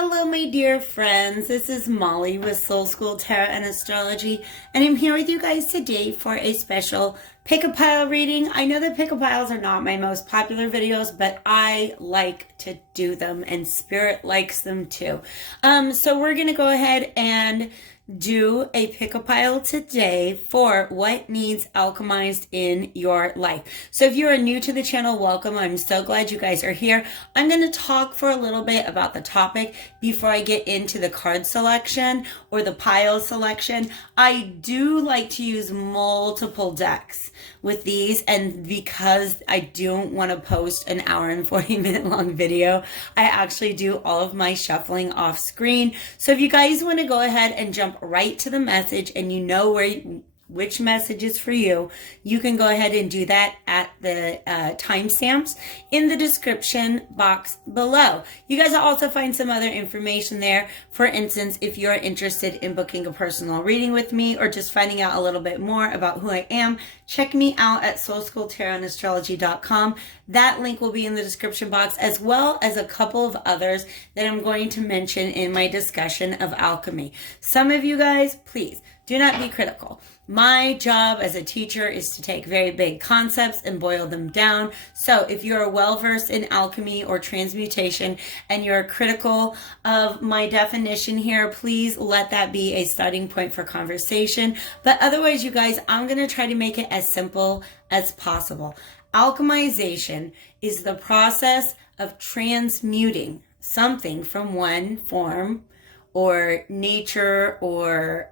Hello, my dear friends. This is Molly with Soul School Tarot and Astrology, and I'm here with you guys today for a special Pick-a-Pile reading. I know that Pick-a-Piles are not my most popular videos, but I like to do them, and Spirit likes them too. So we're going to go ahead and do a Pick-a-Pile today for what needs alchemized in your life. So if you are new to the channel, welcome. I'm so glad you guys are here. I'm going to talk for a little bit about the topic before I get into the card selection or the pile selection. I do like to use multiple decks with these, and because I don't want to post an hour and 40-minute long video, I actually do all of my shuffling off screen. So if you guys want to go ahead and jump right to the message and you know which message is for you, you can go ahead and do that at the timestamps in the description box below. You guys will also find some other information there. For instance, if you're interested in booking a personal reading with me or just finding out a little bit more about who I am, check me out at soulschooltarotandastrology.com. That link will be in the description box, as well as a couple of others that I'm going to mention in my discussion of alchemy. Some of you guys, please do not be critical. My job as a teacher is to take very big concepts and boil them down. So if you're well-versed in alchemy or transmutation and you're critical of my definition here, please let that be a starting point for conversation. But otherwise, you guys, I'm going to try to make it as simple as possible. Alchemization is the process of transmuting something from one form or nature or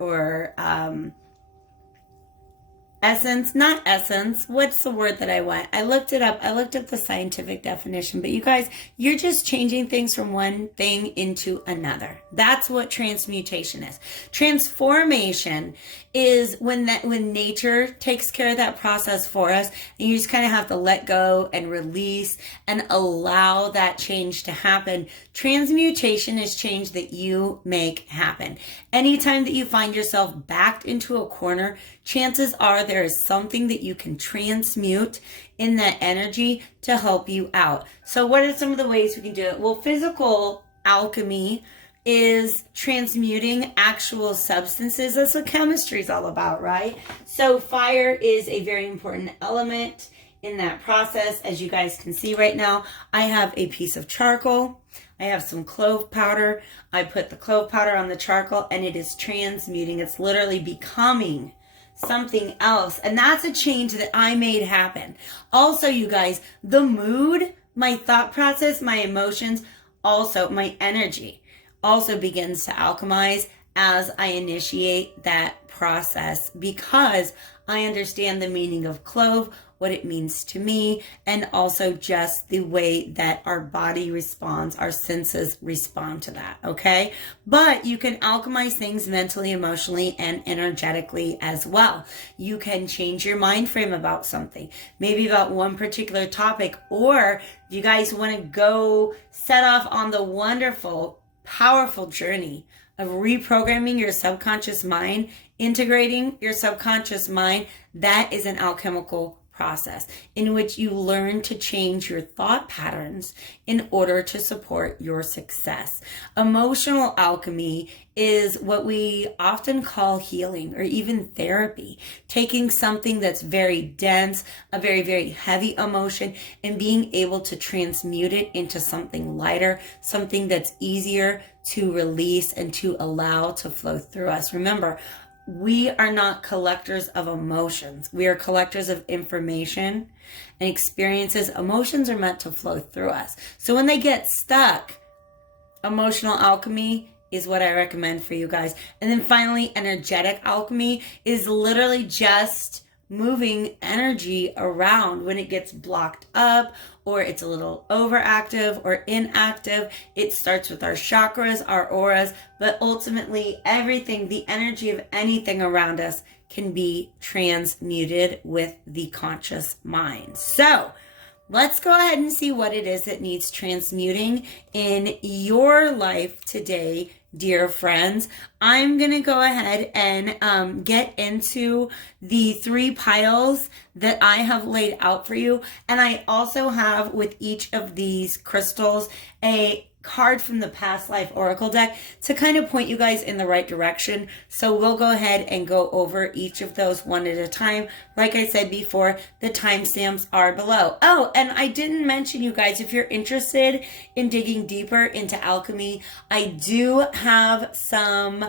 essence, not essence. What's the word that I want? I looked it up. I looked up the scientific definition, but you guys, you're just changing things from one thing into another. That's what transmutation is. Transformation is when nature takes care of that process for us, and you just kind of have to let go and release and allow that change to happen. Transmutation is change that you make happen. Anytime that you find yourself backed into a corner, chances are there is something that you can transmute in that energy to help you out. So what are some of the ways we can do it? Well, physical alchemy is transmuting actual substances. That's what chemistry is all about, right? So fire is a very important element in that process. As you guys can see right now, I have a piece of charcoal. I have some clove powder. I put the clove powder on the charcoal and it is transmuting. It's literally becoming something else. And that's a change that I made happen. Also, you guys, the mood, my thought process, my emotions, also my energy also begins to alchemize as I initiate that process, because I understand the meaning of clove, what it means to me, and also just the way that our body responds, our senses respond to that, okay? But you can alchemize things mentally, emotionally, and energetically as well. You can change your mind frame about something, maybe about one particular topic, or if you guys want to go set off on the wonderful, powerful journey of reprogramming your subconscious mind, integrating your subconscious mind, that is an alchemical process in which you learn to change your thought patterns in order to support your success. Emotional alchemy is what we often call healing or even therapy, taking something that's very dense, a very, very heavy emotion, and being able to transmute it into something lighter, something that's easier to release and to allow to flow through us. Remember, we are not collectors of emotions. We are collectors of information and experiences. Emotions are meant to flow through us. So when they get stuck, emotional alchemy is what I recommend for you guys. And then finally, energetic alchemy is literally just moving energy around when it gets blocked up or it's a little overactive or inactive. It starts with our chakras, our auras, but ultimately everything, the energy of anything around us can be transmuted with the conscious mind. So let's go ahead and see what it is that needs transmuting in your life today, dear friends. I'm going to go ahead and get into the 3 piles that I have laid out for you. And I also have with each of these crystals a card from the past life oracle deck to kind of point you guys in the right direction. So we'll go ahead and go over each of those one at a time. Like I said before, the timestamps are below. Oh, and I didn't mention, you guys, if you're interested in digging deeper into alchemy, I do have some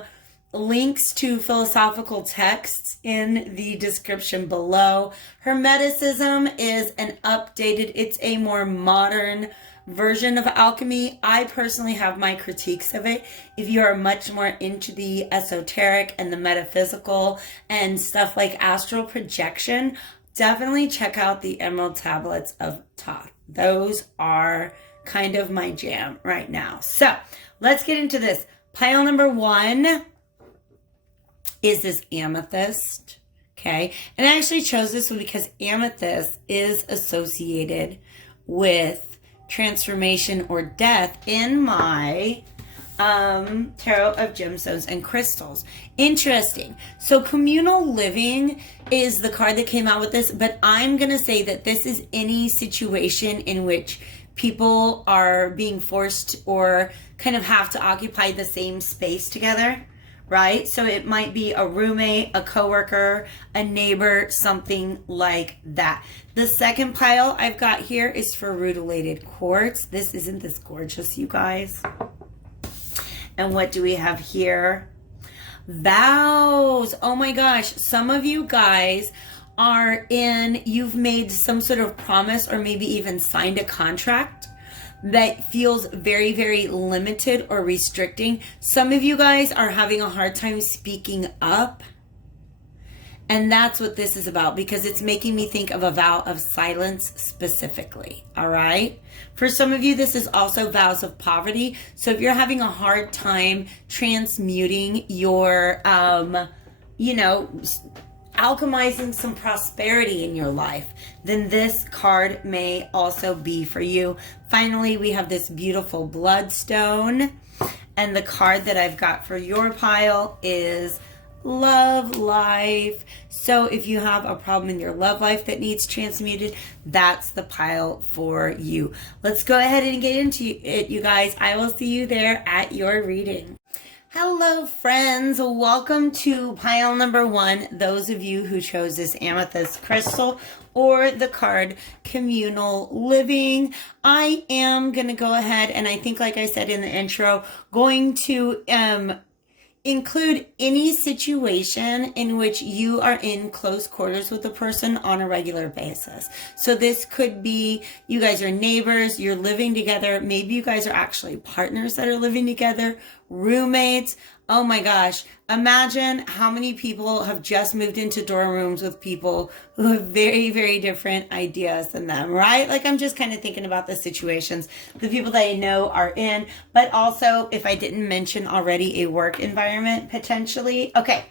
links to philosophical texts in the description below. Hermeticism is an updated, it's a more modern version of alchemy. I personally have my critiques of it. If you are much more into the esoteric and the metaphysical and stuff like astral projection, definitely check out the Emerald Tablets of Thoth. Those are kind of my jam right now. So let's get into this. Pile number 1 is this Amethyst. Okay. And I actually chose this one because Amethyst is associated with transformation or death in my tarot of gemstones and crystals. Interesting. So communal living is the card that came out with this, but I'm going to say that this is any situation in which people are being forced or kind of have to occupy the same space together. Right? So it might be a roommate, a coworker, a neighbor, something like that. The second pile I've got here is for Rutliated Quartz. Isn't this gorgeous, you guys? And what do we have here? Vows. Oh my gosh. Some of you guys you've made some sort of promise or maybe even signed a contract that feels very, very limited or restricting. Some of you guys are having a hard time speaking up. And that's what this is about, because it's making me think of a vow of silence specifically. All right. For some of you, this is also vows of poverty. So if you're having a hard time transmuting your, alchemizing some prosperity in your life, then this card may also be for you. Finally, we have this beautiful Bloodstone, and the card that I've got for your pile is Love Life. So if you have a problem in your love life that needs transmuted, that's the pile for you. Let's go ahead and get into it, you guys. I will see you there at your reading. Hello friends, welcome to pile number 1, those of you who chose this amethyst crystal or the card Communal Living. I am going to go ahead and I think, like I said in the intro, going to include any situation in which you are in close quarters with a person on a regular basis. So this could be you guys are neighbors, you're living together. Maybe you guys are actually partners that are living together, roommates. Oh my gosh. Imagine how many people have just moved into dorm rooms with people who have very, very different ideas than them, right? Like, I'm just kind of thinking about the situations the people that I know are in, but also, if I didn't mention already, a work environment potentially. Okay.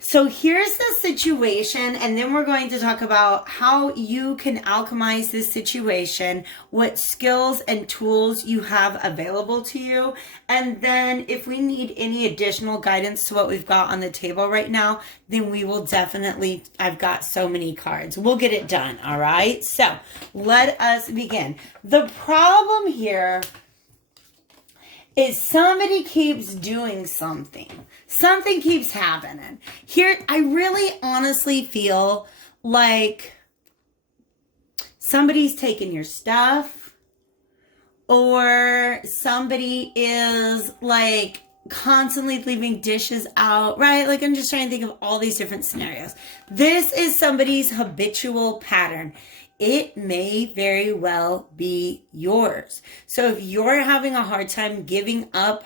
So here's the situation, and then we're going to talk about how you can alchemize this situation, what skills and tools you have available to you, and then if we need any additional guidance to what we've got on the table right now, then we will definitely, I've got so many cards. We'll get it done, all right? So let us begin. The problem here is somebody keeps doing something. Something keeps happening. Here, I really honestly feel like somebody's taking your stuff, or somebody is like constantly leaving dishes out, right? Like, I'm just trying to think of all these different scenarios. This is somebody's habitual pattern. It may very well be yours. So if you're having a hard time giving up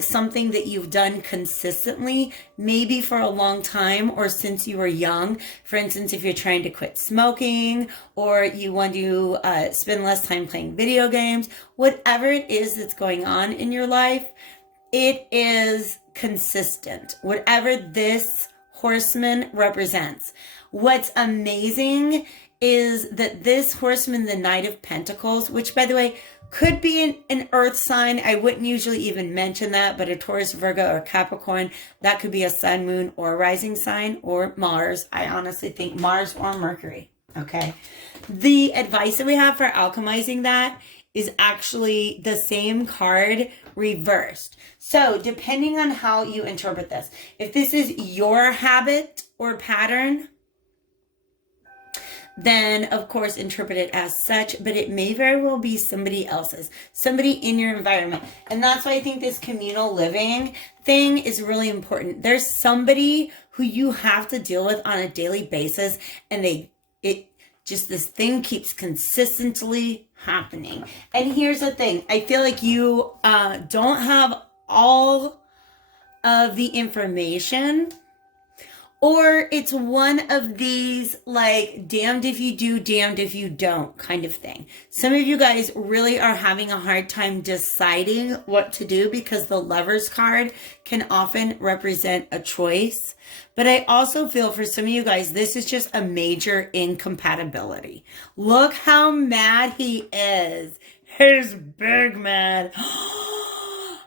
something that you've done consistently, maybe for a long time or since you were young, for instance, if you're trying to quit smoking or you want to spend less time playing video games, whatever it is that's going on in your life, it is consistent. Whatever this horseman represents. What's amazing is that this horseman, the Knight of Pentacles, which, by the way, could be an earth sign. I wouldn't usually even mention that, but a Taurus, Virgo, or Capricorn, that could be a sun, moon, or rising sign, or Mars. I honestly think Mars or Mercury, okay? The advice that we have for alchemizing that is actually the same card reversed. So depending on how you interpret this, if this is your habit or pattern, then of course interpret it as such, but it may very well be somebody else's, somebody in your environment. And that's why I think this communal living thing is really important. There's somebody who you have to deal with on a daily basis, and this thing keeps consistently happening. And here's the thing, I feel like you don't have all of the information, or it's one of these like damned if you do, damned if you don't kind of thing. Some of you guys really are having a hard time deciding what to do because the Lovers card can often represent a choice. But I also feel for some of you guys, this is just a major incompatibility. Look how mad he is. He's big mad.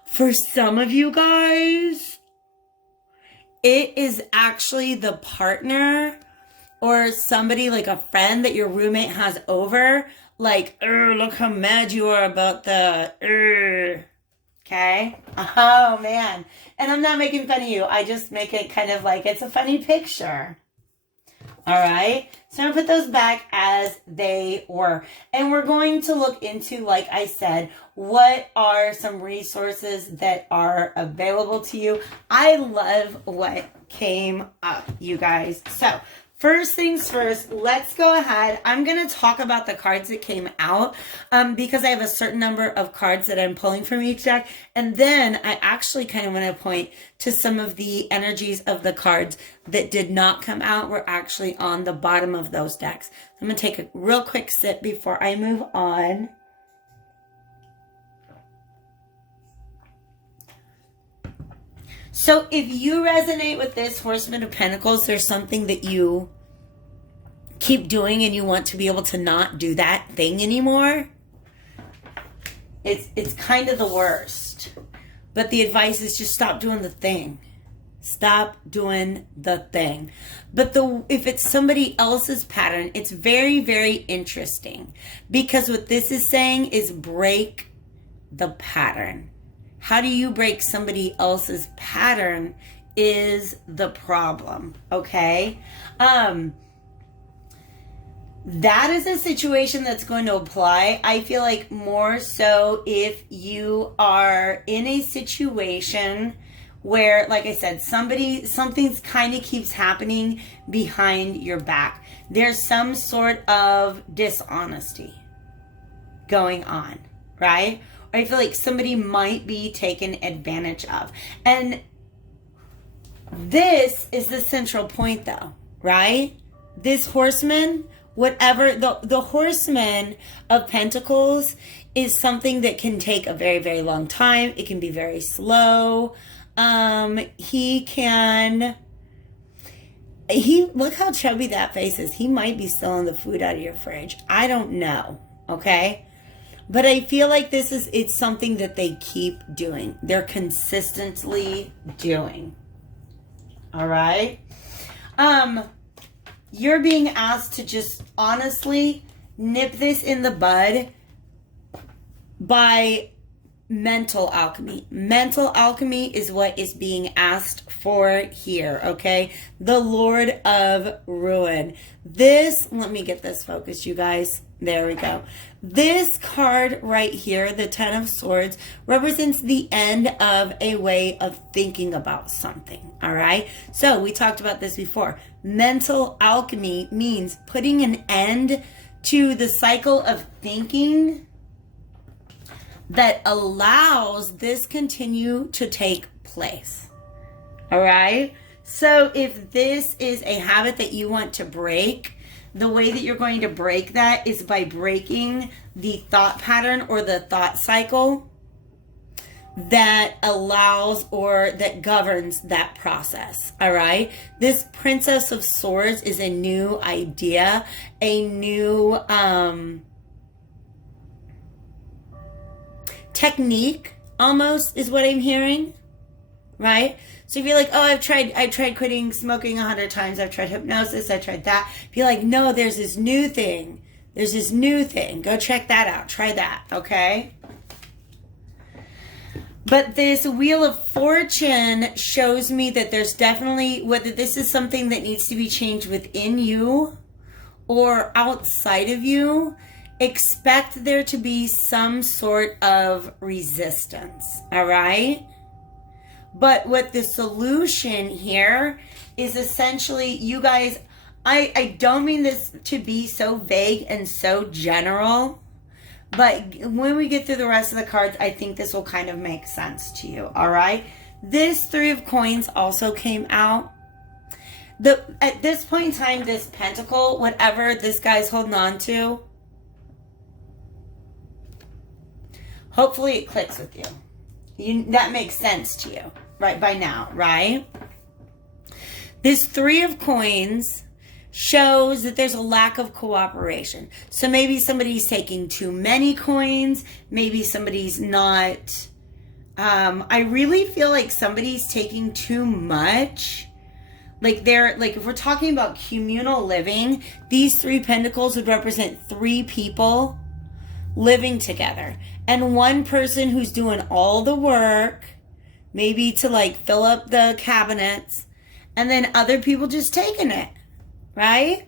For some of you guys, it is actually the partner or somebody like a friend that your roommate has over. Like, look how mad you are about the, okay? Oh, man. And I'm not making fun of you. I just make it kind of like it's a funny picture. All right? So I'm going to put those back as they were. And we're going to look into, like I said, what are some resources that are available to you. I love what came up, you guys. So first things first, let's go ahead. I'm going to talk about the cards that came out because I have a certain number of cards that I'm pulling from each deck. And then I actually kind of want to point to some of the energies of the cards that did not come out, were actually on the bottom of those decks. I'm going to take a real quick sip before I move on. So if you resonate with this Horseman of Pentacles, there's something that you keep doing and you want to be able to not do that thing anymore. It's kind of the worst. But the advice is just stop doing the thing. Stop doing the thing. But if it's somebody else's pattern, it's very, very interesting. Because what this is saying is break the pattern. How do you break somebody else's pattern is the problem, okay? That is a situation that's going to apply. I feel like more so if you are in a situation where, like I said, something's kind of keeps happening behind your back. There's some sort of dishonesty going on, right? I feel like somebody might be taken advantage of. And this is the central point though, right? This Horseman, whatever, the Horseman of Pentacles is something that can take a very, very long time. It can be very slow. Look how chubby that face is. He might be stealing the food out of your fridge. I don't know, okay? But I feel like it's something that they keep doing. They're consistently doing. All right? You're being asked to just honestly nip this in the bud by mental alchemy. Mental alchemy is what is being asked for here, okay? The Lord of Ruin. Let me get this focused, you guys. There we go. This card right here, the Ten of Swords, represents the end of a way of thinking about something, all right? So we talked about this before. Mental alchemy means putting an end to the cycle of thinking that allows this continue to take place, all right? So if this is a habit that you want to break, the way that you're going to break that is by breaking the thought pattern or the thought cycle that allows or that governs that process, all right? This Princess of Swords is a new idea, a new technique almost is what I'm hearing, right? So if you're like, oh, I've tried quitting smoking 100 times. I've tried hypnosis. I tried that. Be like, no, there's this new thing There's this new thing. Go check that out. Try that, okay? But this Wheel of Fortune shows me that there's definitely, whether this is something that needs to be changed within you or outside of you, expect there to be some sort of resistance, all right? But what the solution here is essentially, you guys, I don't mean this to be so vague and so general, but when we get through the rest of the cards, I think this will kind of make sense to you, all right? This Three of Coins also came out. At this point in time, this pentacle, whatever this guy's holding on to, hopefully it clicks with you. That makes sense to you right by now, right? This Three of Coins shows that there's a lack of cooperation. So maybe somebody's taking too many coins. Maybe somebody's not. I really feel like somebody's taking too much. Like if we're talking about communal living, these three pentacles would represent three people living together. And one person who's doing all the work, maybe to like fill up the cabinets, and then other people just taking it, right?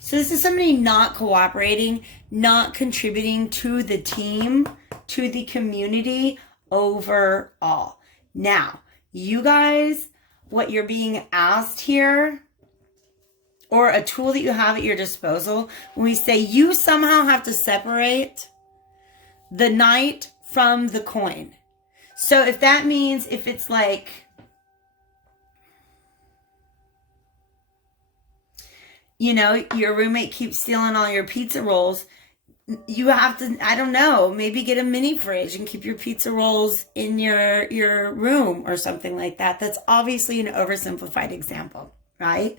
So this is somebody not cooperating, not contributing to the team, to the community overall. Now, you guys, what you're being asked here, or a tool that you have at your disposal, when we say you somehow have to separate the knight from the coin. So if that means, if it's like, you know, your roommate keeps stealing all your pizza rolls, you have to, I don't know, maybe get a mini fridge and keep your pizza rolls in your room or something like that. That's obviously an oversimplified example, right?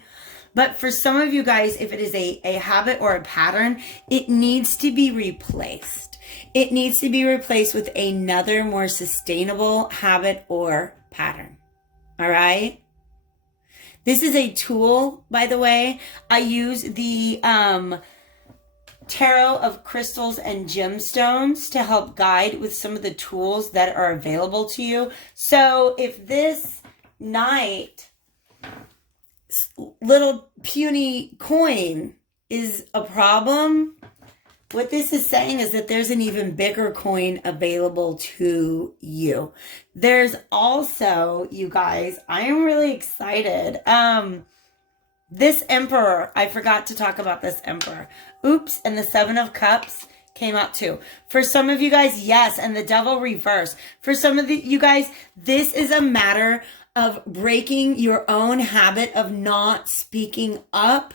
But for some of you guys, if it is a habit or a pattern, it needs to be replaced. It needs to be replaced with another more sustainable habit or pattern, all right? This is a tool, by the way. I use the Tarot of Crystals and Gemstones to help guide with some of the tools that are available to you. So if this knight, little puny coin, is a problem, what this is saying is that there's an even bigger coin available to you. There's also, you guys, I am really excited. This Emperor, I forgot to talk about this Emperor. Oops, and the Seven of Cups came out too. For some of you guys, yes, and the Devil reverse. For some of you guys, this is a matter of breaking your own habit of not speaking up,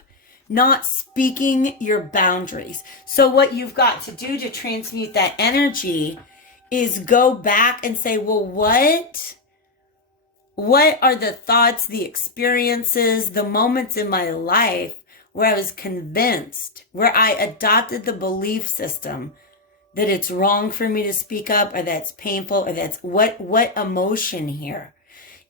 not speaking your boundaries. So what you've got to do to transmute that energy is go back and say, well, what are the thoughts, the experiences, the moments in my life where I was convinced, where I adopted the belief system that it's wrong for me to speak up, or that's painful, or that's what emotion here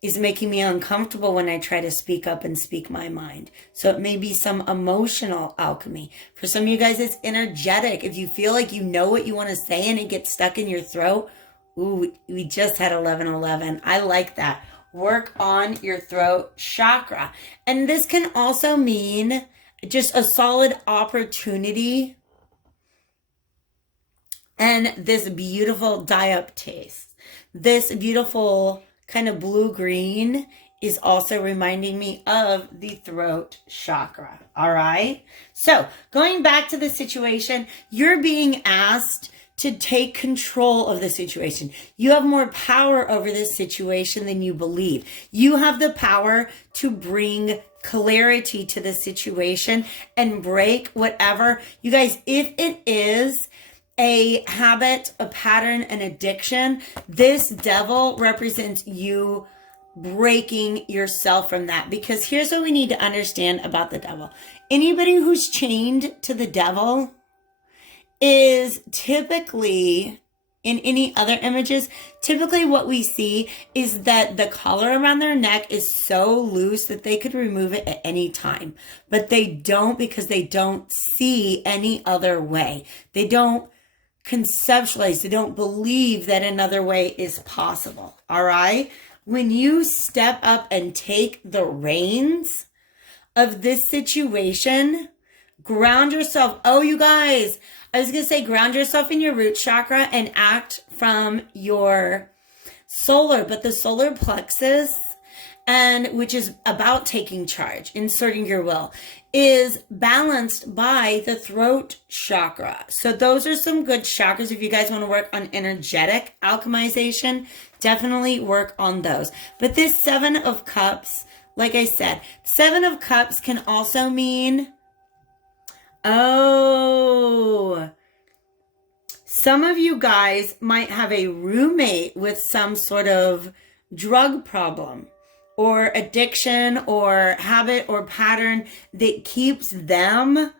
is making me uncomfortable when I try to speak up and speak my mind. So it may be some emotional alchemy. For some of you guys, it's energetic. If you feel like you know what you want to say and it gets stuck in your throat, ooh, we just had 1111. I like that. Work on your throat chakra. And this can also mean just a solid opportunity and this beautiful dioptase. This beautiful kind of blue-green is also reminding me of the throat chakra. All right. So going back to the situation, you're being asked to take control of the situation. You have more power over this situation than you believe. You have the power to bring clarity to the situation and break whatever. You guys, if it is a habit, a pattern, an addiction, this Devil represents you breaking yourself from that. Because here's what we need to understand about the Devil. Anybody who's chained to the Devil is typically in any other images, typically what we see is that the collar around their neck is so loose that they could remove it at any time. But they don't, because they don't see any other way. They don't conceptualize, they don't believe that another way is possible. All right? When you step up and take the reins of this situation, ground yourself. Oh, you guys, I was going to say ground yourself in your root chakra and act from your solar, but the solar plexus, and which is about taking charge, inserting your will, is balanced by the throat chakra. So those are some good chakras. If you guys want to work on energetic alchemization, definitely work on those. But this 7 of Cups, like I said, 7 of Cups can also mean, oh, some of you guys might have a roommate with some sort of drug problem or addiction or habit or pattern that keeps them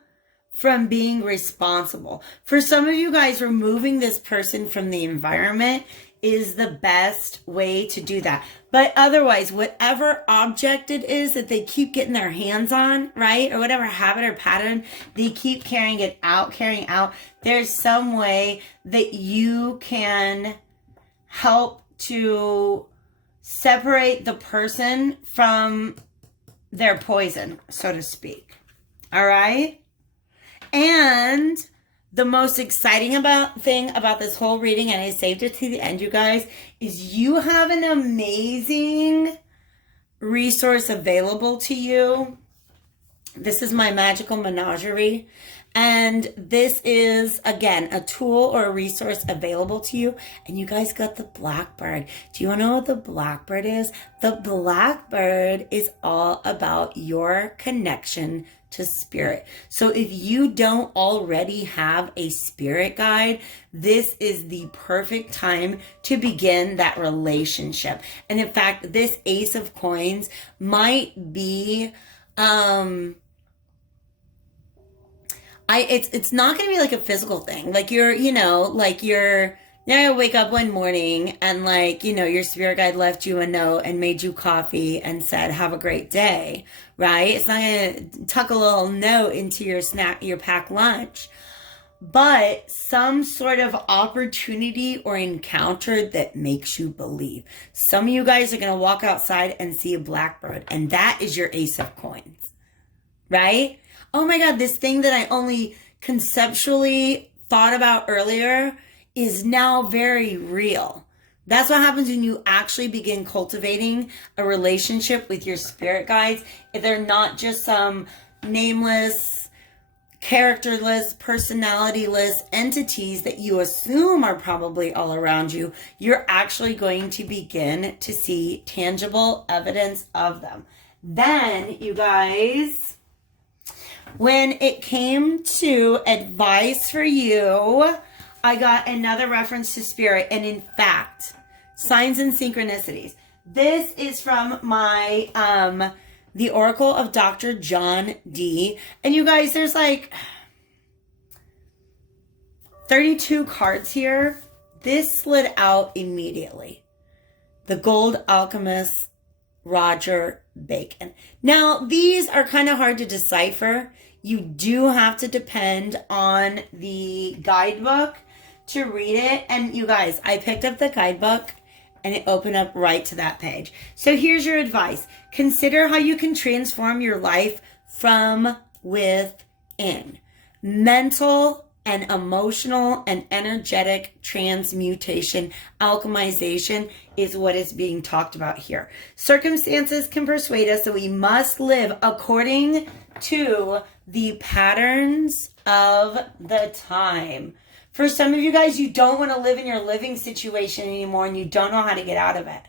from being responsible. For some of you guys, removing this person from the environment is the best way to do that. But otherwise, whatever object it is that they keep getting their hands on, right? Or whatever habit or pattern they keep carrying out, there's some way that you can help to separate the person from their poison, so to speak. All right? And the most exciting thing about this whole reading, and I saved it to the end, you guys, is you have an amazing resource available to you. This is my magical menagerie. And this is, again, a tool or a resource available to you. And you guys got the Blackbird. Do you want to know what the Blackbird is? The Blackbird is all about your connection to spirit. So if you don't already have a spirit guide, this is the perfect time to begin that relationship. And in fact, this Ace of Coins might be, it's not going to be like a physical thing. Like you're now you wake up one morning and your spirit guide left you a note and made you coffee and said, have a great day, right? It's not going to tuck a little note into your packed lunch, but some sort of opportunity or encounter that makes you believe. Some of you guys are going to walk outside and see a blackbird, and that is your Ace of Coins, right? Oh my God, this thing that I only conceptually thought about earlier is now very real. That's what happens when you actually begin cultivating a relationship with your spirit guides. If they're not just some nameless, characterless, personalityless entities that you assume are probably all around you, you're actually going to begin to see tangible evidence of them. Then, you guys, when it came to advice for you, I got another reference to spirit, and in fact, signs and synchronicities. This is from my, the Oracle of Dr. John D. And you guys, there's like 32 cards here. This slid out immediately. The Gold Alchemist, Roger Bacon. Now, these are kind of hard to decipher. You do have to depend on the guidebook to read it. And you guys, I picked up the guidebook and it opened up right to that page. So here's your advice. Consider how you can transform your life from within. Mental and emotional and energetic transmutation, alchemization is what is being talked about here. Circumstances can persuade us that we must live according to the patterns of the time. For some of you guys, you don't want to live in your living situation anymore and you don't know how to get out of it.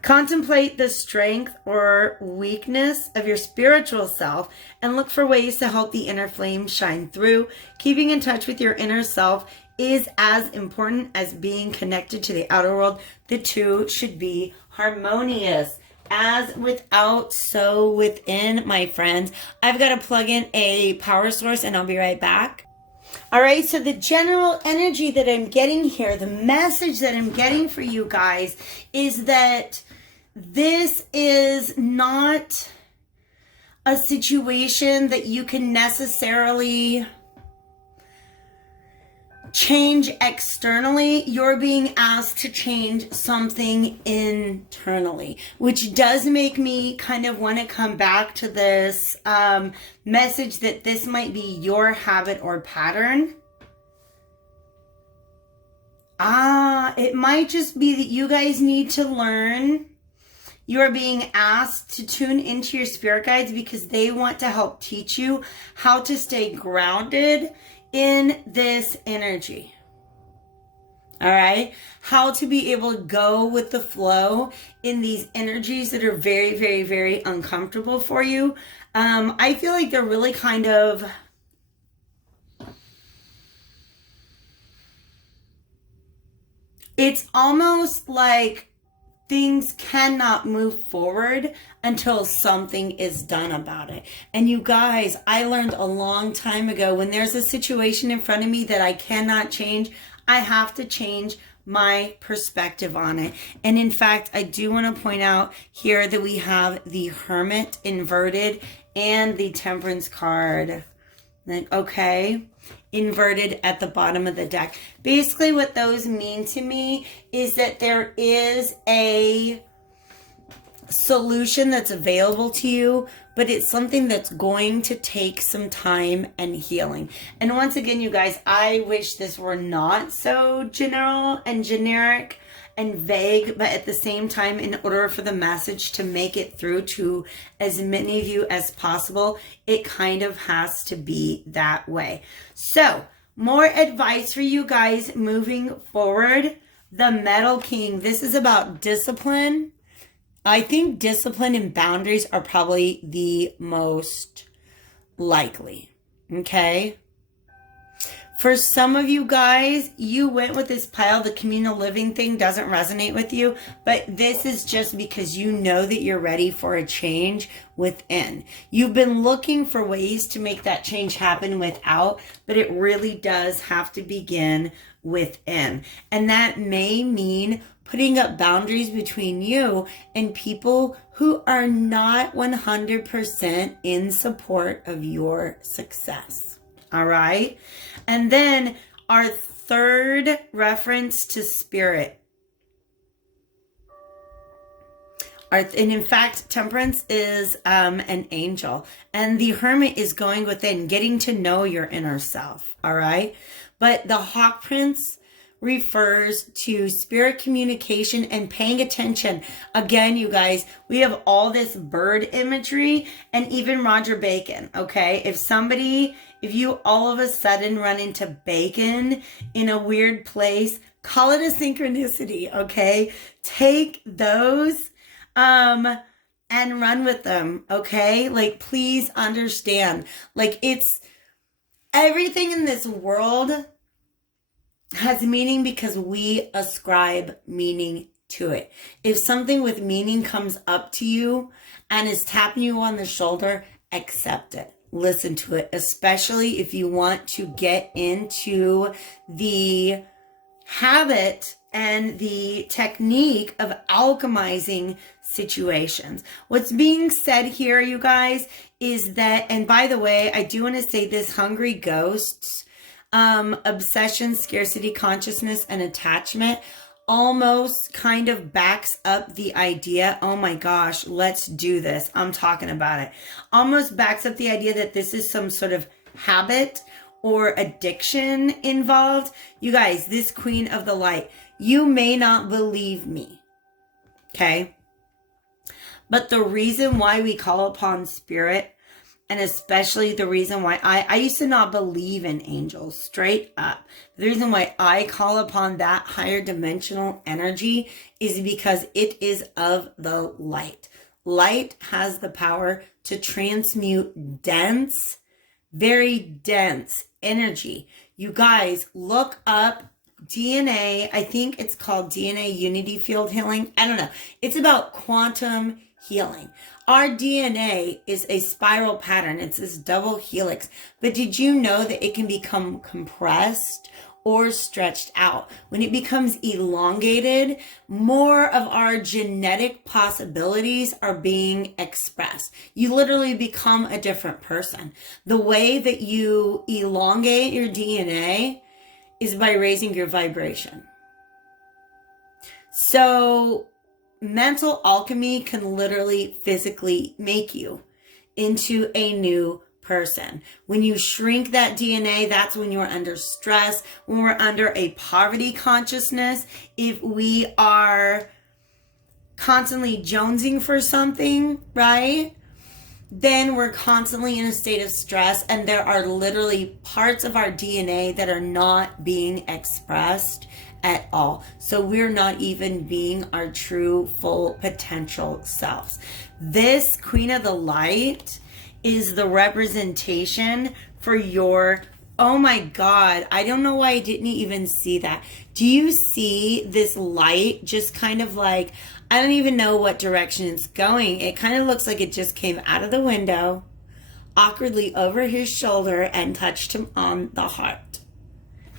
Contemplate the strength or weakness of your spiritual self and look for ways to help the inner flame shine through. Keeping in touch with your inner self is as important as being connected to the outer world. The two should be harmonious. As without, so within, my friends. I've got to plug in a power source and I'll be right back. All right, so the general energy that I'm getting here, the message that I'm getting for you guys is that this is not a situation that you can necessarily change externally. You're being asked to change something internally, which does make me kind of want to come back to this message that this might be your habit or pattern. It might just be that you guys need to learn. You're being asked to tune into your spirit guides because they want to help teach you how to stay grounded in this energy. All right, how to be able to go with the flow in these energies that are very, very, very uncomfortable for you. I feel like they're really kind of it's almost like things cannot move forward until something is done about it. And you guys, I learned a long time ago, when there's a situation in front of me that I cannot change, I have to change my perspective on it. And in fact, I do want to point out here that we have the Hermit inverted and the Temperance card. Okay, inverted at the bottom of the deck. Basically what those mean to me is that there is a solution that's available to you, but it's something that's going to take some time and healing. And once again, you guys, I wish this were not so general and generic and vague, but at the same time, in order for the message to make it through to as many of you as possible, it kind of has to be that way. So, more advice for you guys moving forward. The Metal King, this is about discipline. I think discipline and boundaries are probably the most likely, okay? For some of you guys, you went with this pile. The communal living thing doesn't resonate with you, but this is just because you know that you're ready for a change within. You've been looking for ways to make that change happen without, but it really does have to begin within. And that may mean putting up boundaries between you and people who are not 100% in support of your success. All right. And then our third reference to spirit. And in fact, Temperance is an angel. And the Hermit is going within, getting to know your inner self. All right. But the Hawk Prince refers to spirit communication and paying attention. Again, you guys, we have all this bird imagery and even Roger Bacon, okay? If you all of a sudden run into Bacon in a weird place, call it a synchronicity, okay? Take those and run with them, okay? Like, please understand. Like, it's everything in this world has meaning because we ascribe meaning to it. If something with meaning comes up to you and is tapping you on the shoulder, accept it. Listen to it, especially if you want to get into the habit and the technique of alchemizing situations. What's being said here, you guys, is that, and by the way, I do want to say this, hungry ghosts, obsession, scarcity, consciousness, and attachment almost kind of backs up the idea, oh my gosh, let's do this. I'm talking about it. Almost backs up the idea that this is some sort of habit or addiction involved. You guys, this Queen of the Light, you may not believe me, okay? But the reason why we call upon spirit, and especially the reason why I used to not believe in angels, straight up. The reason why I call upon that higher dimensional energy is because it is of the light. Light has the power to transmute dense, very dense energy. You guys, look up DNA. I think it's called DNA Unity Field Healing. I don't know. It's about quantum healing. Our DNA is a spiral pattern. It's this double helix. But did you know that it can become compressed or stretched out? When it becomes elongated, more of our genetic possibilities are being expressed. You literally become a different person. The way that you elongate your DNA is by raising your vibration. So mental alchemy can literally physically make you into a new person. When you shrink that DNA, that's when you're under stress, when we're under a poverty consciousness. If we are constantly jonesing for something, right? Then we're constantly in a state of stress, and there are literally parts of our DNA that are not being expressed at all. So we're not even being our true full potential selves. This Queen of the Light is the representation for your, oh my God, I don't know why I didn't even see that. Do you see this light just kind of like, I don't even know what direction it's going. It kind of looks like it just came out of the window, awkwardly over his shoulder, and touched him on the heart.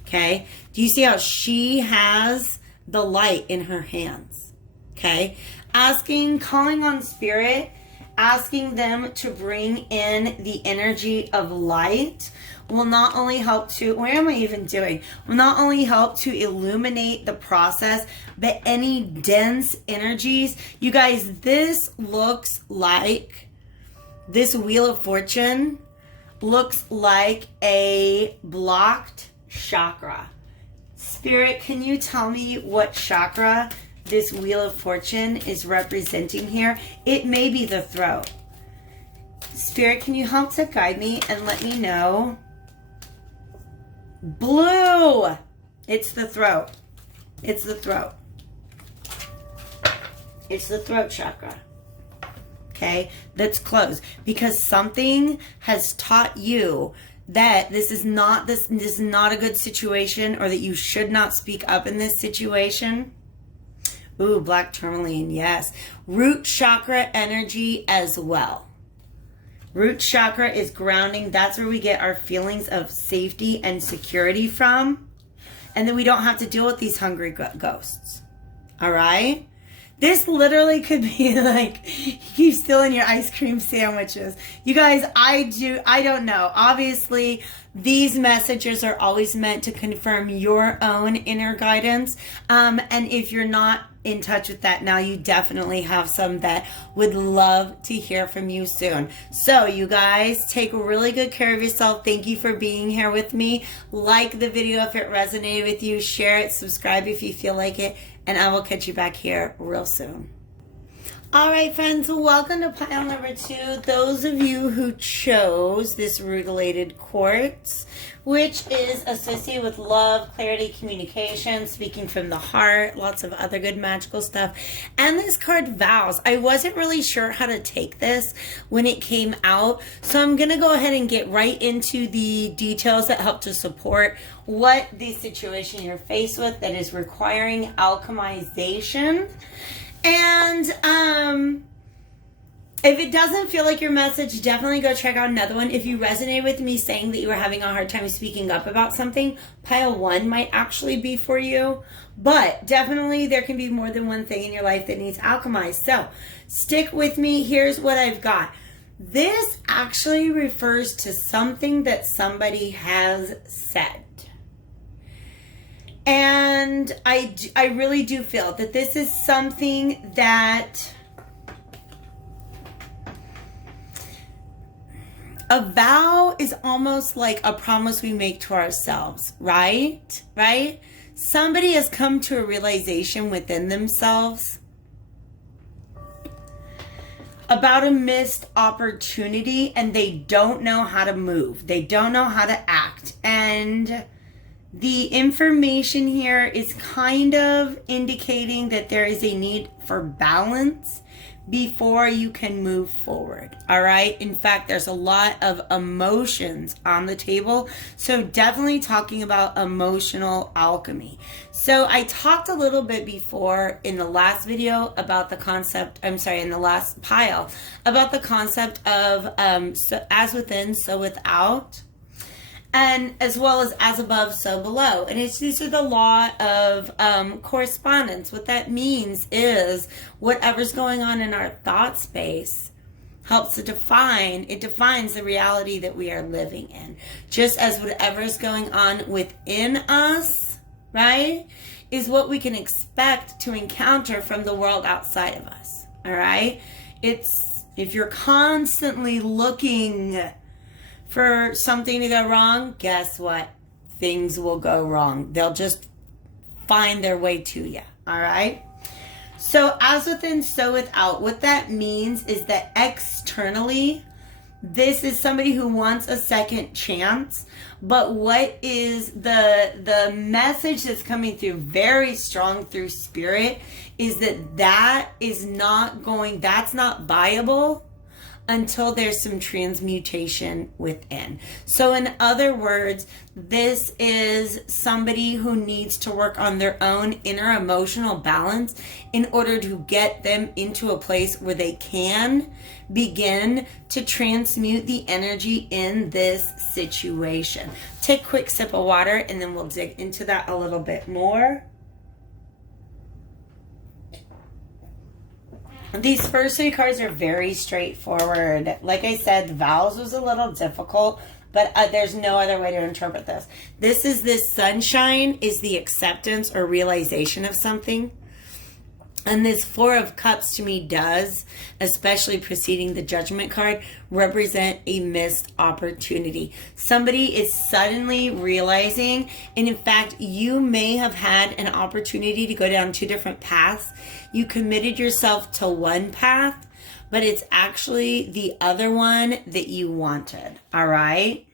Okay? Do you see how she has the light in her hands? Okay? Calling on spirit, asking them to bring in the energy of light will not only help to, what am I even doing? Will not only help to illuminate the process, but any dense energies. You guys, this looks like, this Wheel of Fortune looks like a blocked chakra. Spirit, can you tell me what chakra this Wheel of Fortune is representing here? It may be the throat. Spirit, can you help to guide me and let me know? Blue! It's the throat. It's the throat. It's the throat chakra. Okay? That's closed. Because something has taught you that this is not a good situation, or that you should not speak up in this situation. Ooh, black tourmaline, yes. Root chakra energy as well. Root chakra is grounding. That's where we get our feelings of safety and security from. And then we don't have to deal with these hungry ghosts. All right? This literally could be like, you still in your ice cream sandwiches. You guys, I don't know. Obviously, these messages are always meant to confirm your own inner guidance. And if you're not in touch with that now, you definitely have some that would love to hear from you soon. So you guys, take really good care of yourself. Thank you for being here with me. Like the video if it resonated with you. Share it, subscribe if you feel like it, and I will catch you back here real soon. All right, friends, welcome to pile number 2. Those of you who chose this Rutliated quartz, which is associated with love, clarity, communication, speaking from the heart, lots of other good magical stuff. And this card, vows. I wasn't really sure how to take this when it came out, so I'm going to go ahead and get right into the details that help to support what the situation you're faced with that is requiring alchemization. And if it doesn't feel like your message, definitely go check out another one. If you resonate with me saying that you were having a hard time speaking up about something, pile 1 might actually be for you. But definitely there can be more than one thing in your life that needs alchemized. So stick with me. Here's what I've got. This actually refers to something that somebody has said. And I really do feel that this is something that a vow is almost like a promise we make to ourselves, right? Right? Somebody has come to a realization within themselves about a missed opportunity, and they don't know how to move. They don't know how to act. And the information here is kind of indicating that there is a need for balance before you can move forward. All right. In fact, there's a lot of emotions on the table. So definitely talking about emotional alchemy. So I talked a little bit before in the last video about the concept, in the last pile, about the concept of so as within, so without. And as well as above, so below. And these are the law of correspondence. What that means is whatever's going on in our thought space helps to defines the reality that we are living in. Just as whatever's going on within us, right, is what we can expect to encounter from the world outside of us. All right? If you're constantly looking for something to go wrong, guess what? Things will go wrong. They'll just find their way to you. All right? So as within, so without. What that means is that externally, this is somebody who wants a second chance. But what is the message that's coming through very strong through spirit is that's not viable until there's some transmutation within. So in other words, this is somebody who needs to work on their own inner emotional balance in order to get them into a place where they can begin to transmute the energy in this situation. Take a quick sip of water and then we'll dig into that a little bit more. These first three cards are very straightforward. Like I said, the vows was a little difficult, but there's no other way to interpret this. This sunshine is the acceptance or realization of something. And this Four of Cups to me does, especially preceding the Judgment card, represent a missed opportunity. Somebody is suddenly realizing, and in fact, you may have had an opportunity to go down two different paths. You committed yourself to one path, but it's actually the other one that you wanted. All right?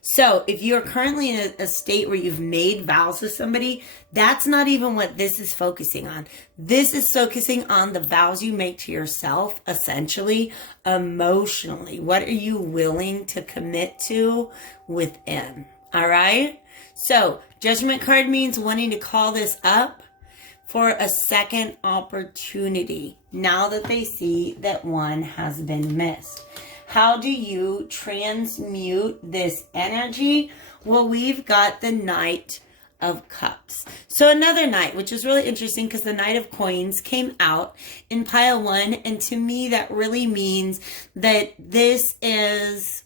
So if you're currently in a state where you've made vows with somebody, that's not even what this is focusing on. This is focusing on the vows you make to yourself, essentially, emotionally. What are you willing to commit to within? All right? So Judgment card means wanting to call this up for a second opportunity now that they see that one has been missed. How do you transmute this energy? Well, we've got the Knight of Cups. So another Knight, which is really interesting because the Knight of Coins came out in pile one. And to me, that really means that this is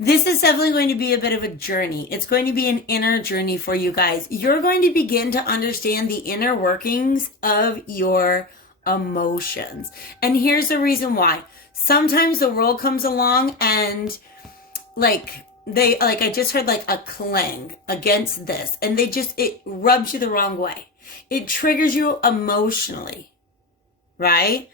definitely going to be a bit of a journey. It's going to be an inner journey for you guys. You're going to begin to understand the inner workings of your emotions. And here's the reason why. Sometimes the world comes along and I just heard like a clang against this, and it rubs you the wrong way. It triggers you emotionally, right?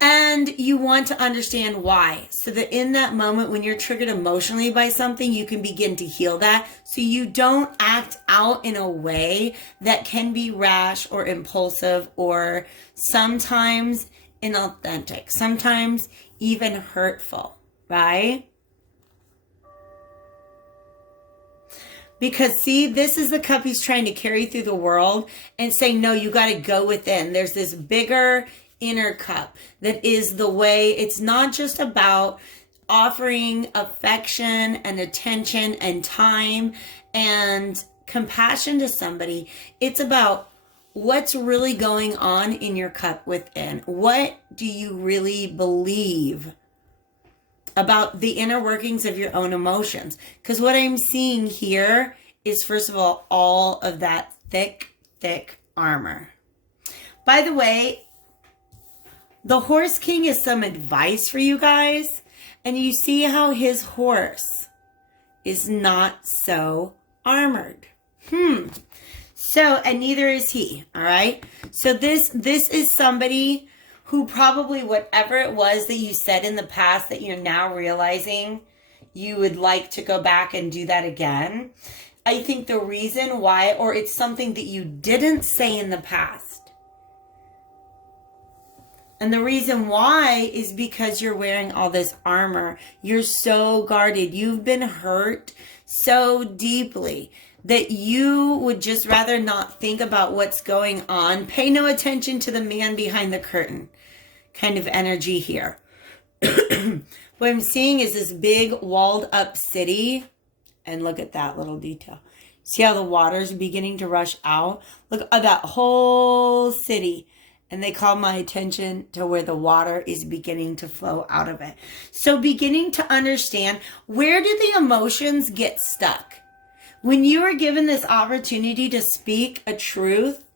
And you want to understand why. So that in that moment when you're triggered emotionally by something, you can begin to heal that. So you don't act out in a way that can be rash or impulsive or sometimes inauthentic, sometimes even hurtful, right? Because see, this is the cup he's trying to carry through the world and say, no, you got to go within. There's this bigger inner cup that is the way. It's not just about offering affection and attention and time and compassion to somebody. It's about what's really going on in your cup within. What do you really believe about the inner workings of your own emotions? Because what I'm seeing here is, first of all of that thick armor. By the way, the Horse King is some advice for you guys. And you see how his horse is not so armored. So, and neither is he, all right? So this is somebody who probably whatever it was that you said in the past that you're now realizing you would like to go back and do that again. I think the reason why, or it's something that you didn't say in the past, And the reason why is because you're wearing all this armor. You're so guarded. You've been hurt so deeply that you would just rather not think about what's going on. Pay no attention to the man behind the curtain kind of energy here. What I'm seeing is this big walled up city. And look at that little detail. See how the water's beginning to rush out? Look at that whole city. And they call my attention to where the water is beginning to flow out of it. So beginning to understand, where do the emotions get stuck? When you were given this opportunity to speak a truth,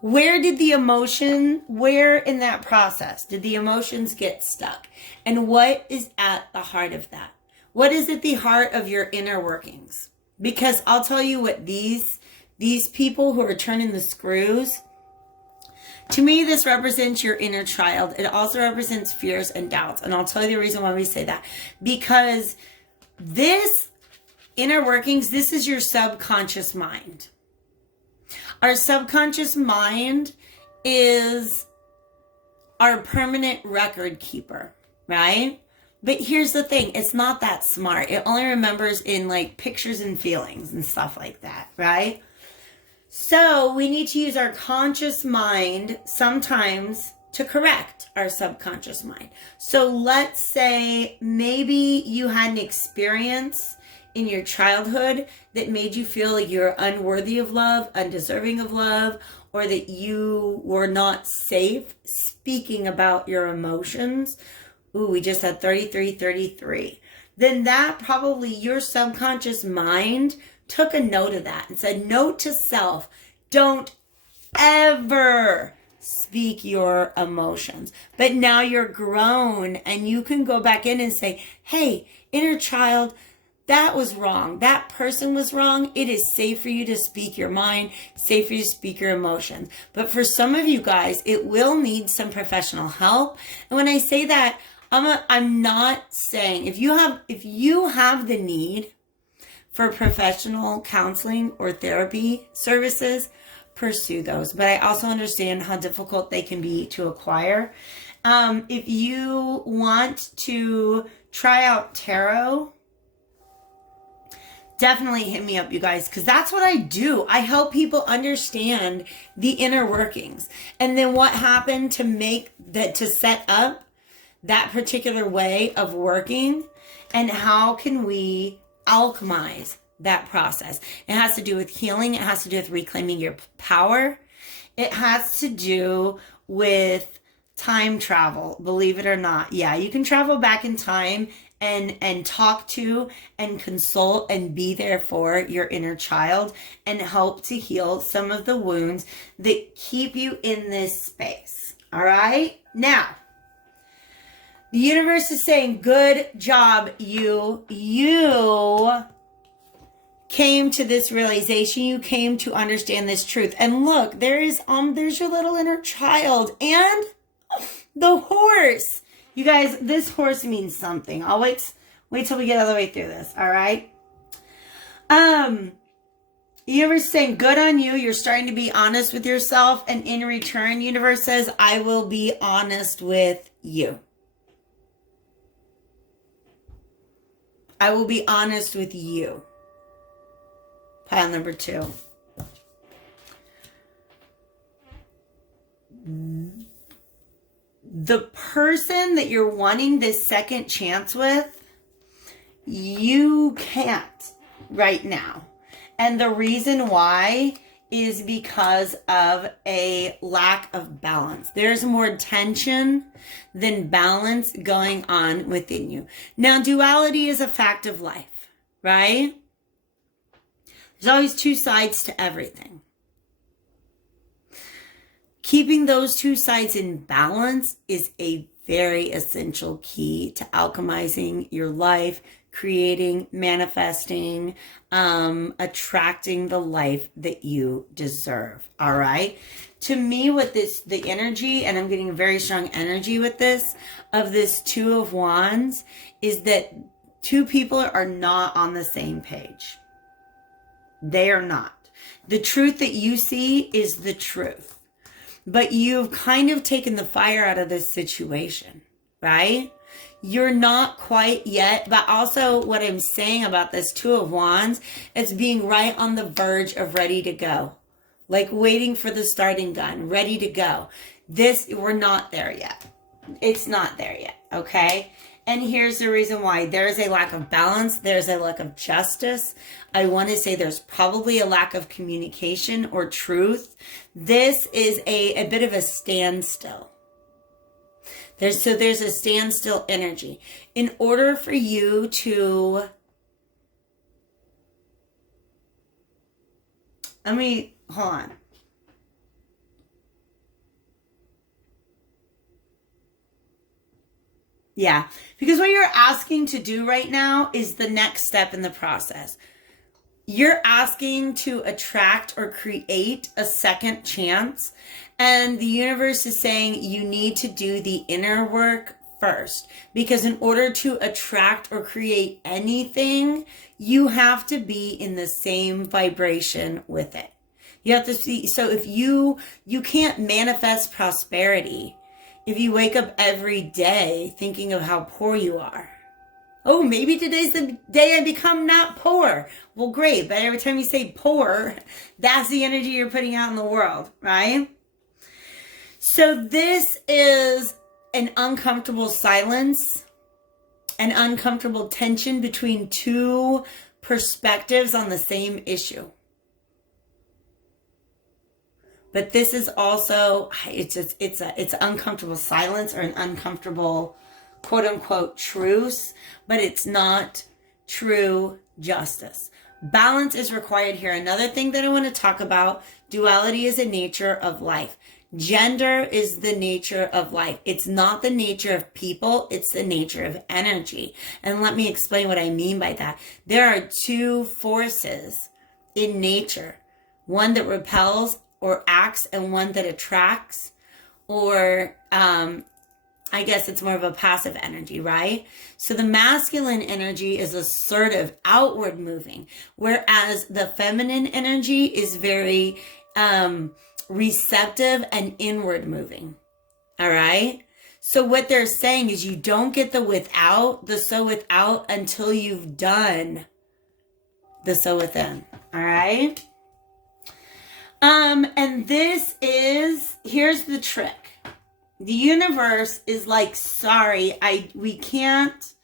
where did the emotion, where in that process did the emotions get stuck? And what is at the heart of that? What is at the heart of your inner workings? Because I'll tell you what, these people who are turning the screws, to me, this represents your inner child. It also represents fears and doubts. And I'll tell you the reason why we say that. Because this inner workings, this is your subconscious mind. Our subconscious mind is our permanent record keeper, right? But here's the thing. It's not that smart. It only remembers in like pictures and feelings and stuff like that, right? So we need to use our conscious mind sometimes to correct our subconscious mind. So let's say maybe you had an experience in your childhood that made you feel like you're unworthy of love, undeserving of love, or that you were not safe speaking about your emotions. Ooh, we just had 33. Then that probably your subconscious mind took a note of that and said, note to self, don't ever speak your emotions. But now you're grown and you can go back in and say, hey, inner child, that was wrong. That person was wrong. It is safe for you to speak your mind, safe for you to speak your emotions. But for some of you guys, it will need some professional help. And when I say that, I'm not saying if you have the need for professional counseling or therapy services, pursue those. But I also understand how difficult they can be to acquire. If you want to try out tarot, definitely hit me up, you guys, because that's what I do. I help people understand the inner workings. And then what happened to make that, to set up that particular way of working, and how can we alchemize that process. It has to do with healing. It has to do with reclaiming your power. It has to do with time travel, believe it or not. Yeah, you can travel back in time and talk to and consult and be there for your inner child and help to heal some of the wounds that keep you in this space. All right? Now, the universe is saying, good job, you came to this realization. You came to understand this truth. And look, there's your little inner child and the horse. You guys, this horse means something. I'll wait till we get all the way through this. All right. The universe is saying, good on you. You're starting to be honest with yourself. And in return, universe says, I will be honest with you. I will be honest with you. Pile number 2. The person that you're wanting this second chance with, you can't right now. And the reason why is because of a lack of balance. There's more tension than balance going on within you. Now, duality is a fact of life, right? There's always two sides to everything. Keeping those two sides in balance is a very essential key to alchemizing your life, creating, manifesting, attracting the life that you deserve. All right. To me, with the energy, and I'm getting a very strong energy with this, of this 2 of Wands, is that two people are not on the same page. They are not. The truth that you see is the truth. but you've kind of taken the fire out of this situation, right? You're not quite yet, but also what I'm saying about this Two of Wands, it's being right on the verge of ready to go. Like waiting for the starting gun, ready to go. We're not there yet. It's not there yet, okay? And here's the reason why. There's a lack of balance. There's a lack of justice. I want to say there's probably a lack of communication or truth. This is a bit of a standstill. There's a standstill energy. In order for you to... Hold on. Yeah, because what you're asking to do right now is the next step in the process. You're asking to attract or create a second chance. And the universe is saying you need to do the inner work first. Because in order to attract or create anything, you have to be in the same vibration with it. You have to see, so if you can't manifest prosperity if you wake up every day thinking of how poor you are. Oh, maybe today's the day I become not poor. Well, great. But every time you say poor, that's the energy you're putting out in the world, right? So this is an uncomfortable silence, an uncomfortable tension between two perspectives on the same issue. But this is also, it's an uncomfortable silence or an uncomfortable quote unquote truce, but it's not true justice. Balance is required here. Another thing that I want to talk about, duality is a nature of life. Gender is the nature of life. It's not the nature of people, it's the nature of energy. And let me explain what I mean by that. There are two forces in nature, one that repels or acts and one that attracts, or I guess it's more of a passive energy, right? So the masculine energy is assertive, outward moving, whereas the feminine energy is very receptive and inward moving. All right? So what they're saying is you don't get the so without until you've done the so within. All right? And here's the trick. The universe is like, sorry, we can't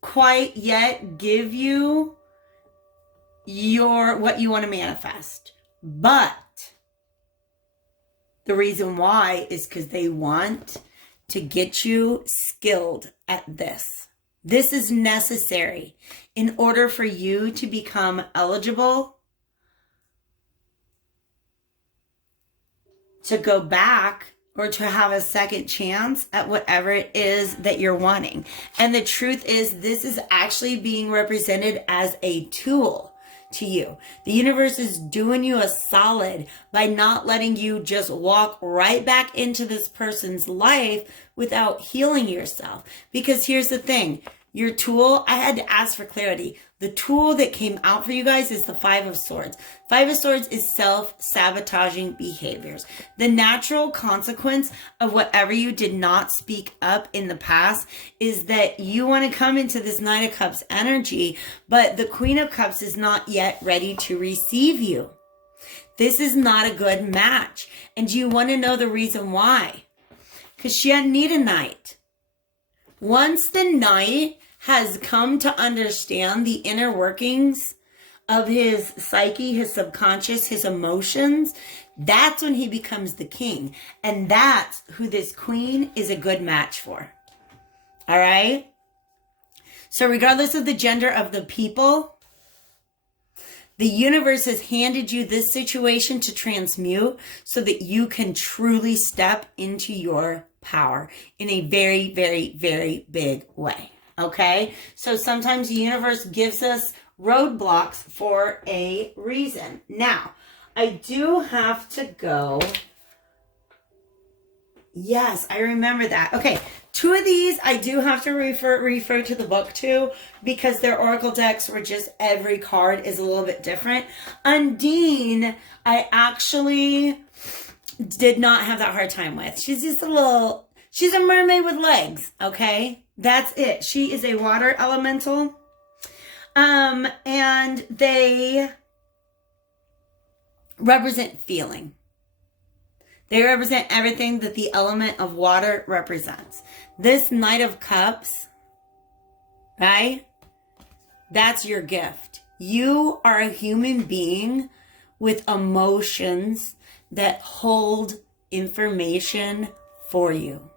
quite yet give you what you want to manifest. But the reason why is because they want to get you skilled at this. This is necessary in order for you to become eligible to go back or to have a second chance at whatever it is that you're wanting. And the truth is, this is actually being represented as a tool to you. The universe is doing you a solid by not letting you just walk right back into this person's life without healing yourself. Because here's the thing, your tool, I had to ask for clarity. The tool that came out for you guys is the Five of Swords. Five of Swords is self-sabotaging behaviors. The natural consequence of whatever you did not speak up in the past is that you want to come into this Knight of Cups energy, but the Queen of Cups is not yet ready to receive you. This is not a good match. And do you want to know the reason why? Because she doesn't need a knight. Once the knight has come to understand the inner workings of his psyche, his subconscious, his emotions, that's when he becomes the king. And that's who this queen is a good match for. All right? So regardless of the gender of the people, the universe has handed you this situation to transmute so that you can truly step into your power in a very, very, very big way. Okay? So sometimes the universe gives us roadblocks for a reason. Now, I do have to go. Yes, I remember that. Okay, two of these I do have to refer to the book to because their oracle decks were just, every card is a little bit different. Undine, I actually did not have that hard time with. She's just she's a mermaid with legs, okay? That's it. She is a water elemental. And they represent feeling. They represent everything that the element of water represents. This Knight of Cups, right? That's your gift. You are a human being with emotions that hold information for you.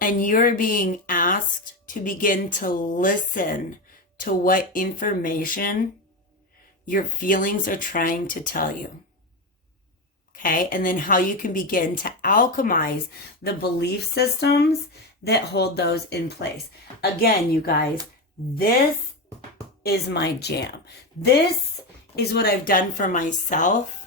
And you're being asked to begin to listen to what information your feelings are trying to tell you. Okay? And then how you can begin to alchemize the belief systems that hold those in place. Again, you guys, this is my jam. This is what I've done for myself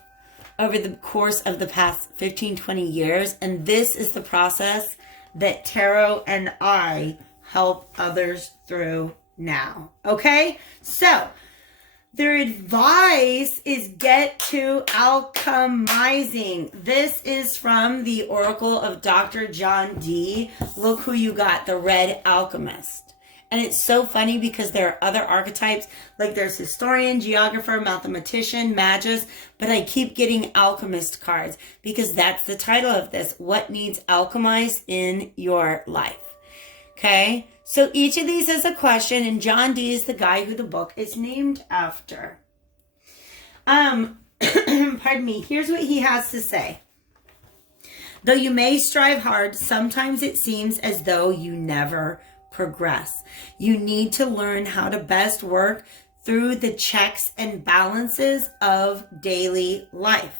over the course of the past 15, 20 years. And this is the process that Tarot and I help others through now. Okay? So, their advice is get to alchemizing. This is from the Oracle of Dr. John Dee. Look who you got, the Red Alchemist. And it's so funny because there are other archetypes, like there's historian, geographer, mathematician, magus, but I keep getting alchemist cards because that's the title of this. What needs alchemized in your life? Okay, so each of these is a question, and John Dee is the guy who the book is named after. Pardon me, here's what he has to say. Though you may strive hard, sometimes it seems as though you never progress. You need to learn how to best work through the checks and balances of daily life.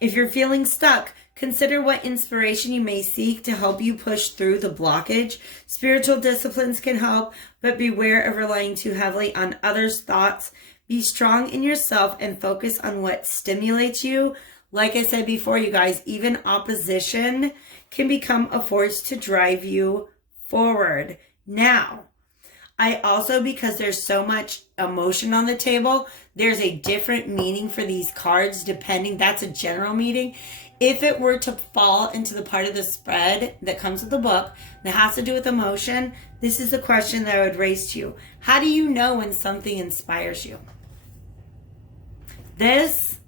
If you're feeling stuck, consider what inspiration you may seek to help you push through the blockage. Spiritual disciplines can help, but beware of relying too heavily on others' thoughts. Be strong in yourself and focus on what stimulates you. Like I said before, you guys, even opposition can become a force to drive you forward. Now, I also, because there's so much emotion on the table, there's a different meaning for these cards depending. That's a general meaning. If it were to fall into the part of the spread that comes with the book that has to do with emotion, this is the question that I would raise to you. How do you know when something inspires you? This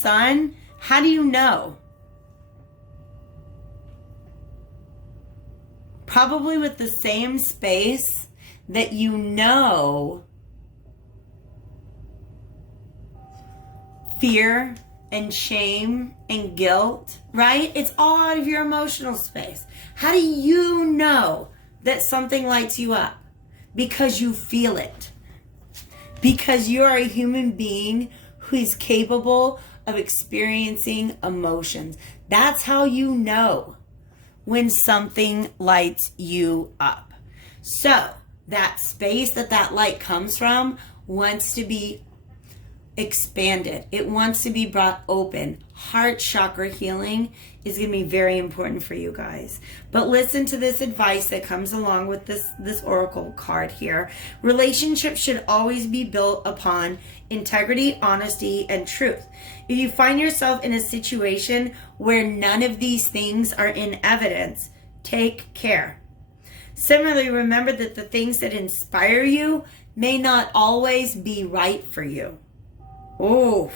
sun, how do you know? Probably with the same space that you know fear and shame and guilt, right? It's all out of your emotional space. How do you know that something lights you up? Because you feel it. Because you are a human being who is capable of experiencing emotions. That's how you know when something lights you up. So that space that light comes from wants to be expanded. It wants to be brought open. Heart chakra healing is going to be very important for you guys. But listen to this advice that comes along with this oracle card here. Relationships should always be built upon integrity, honesty, and truth. If you find yourself in a situation where none of these things are in evidence, take care. Similarly, remember that the things that inspire you may not always be right for you. Oof.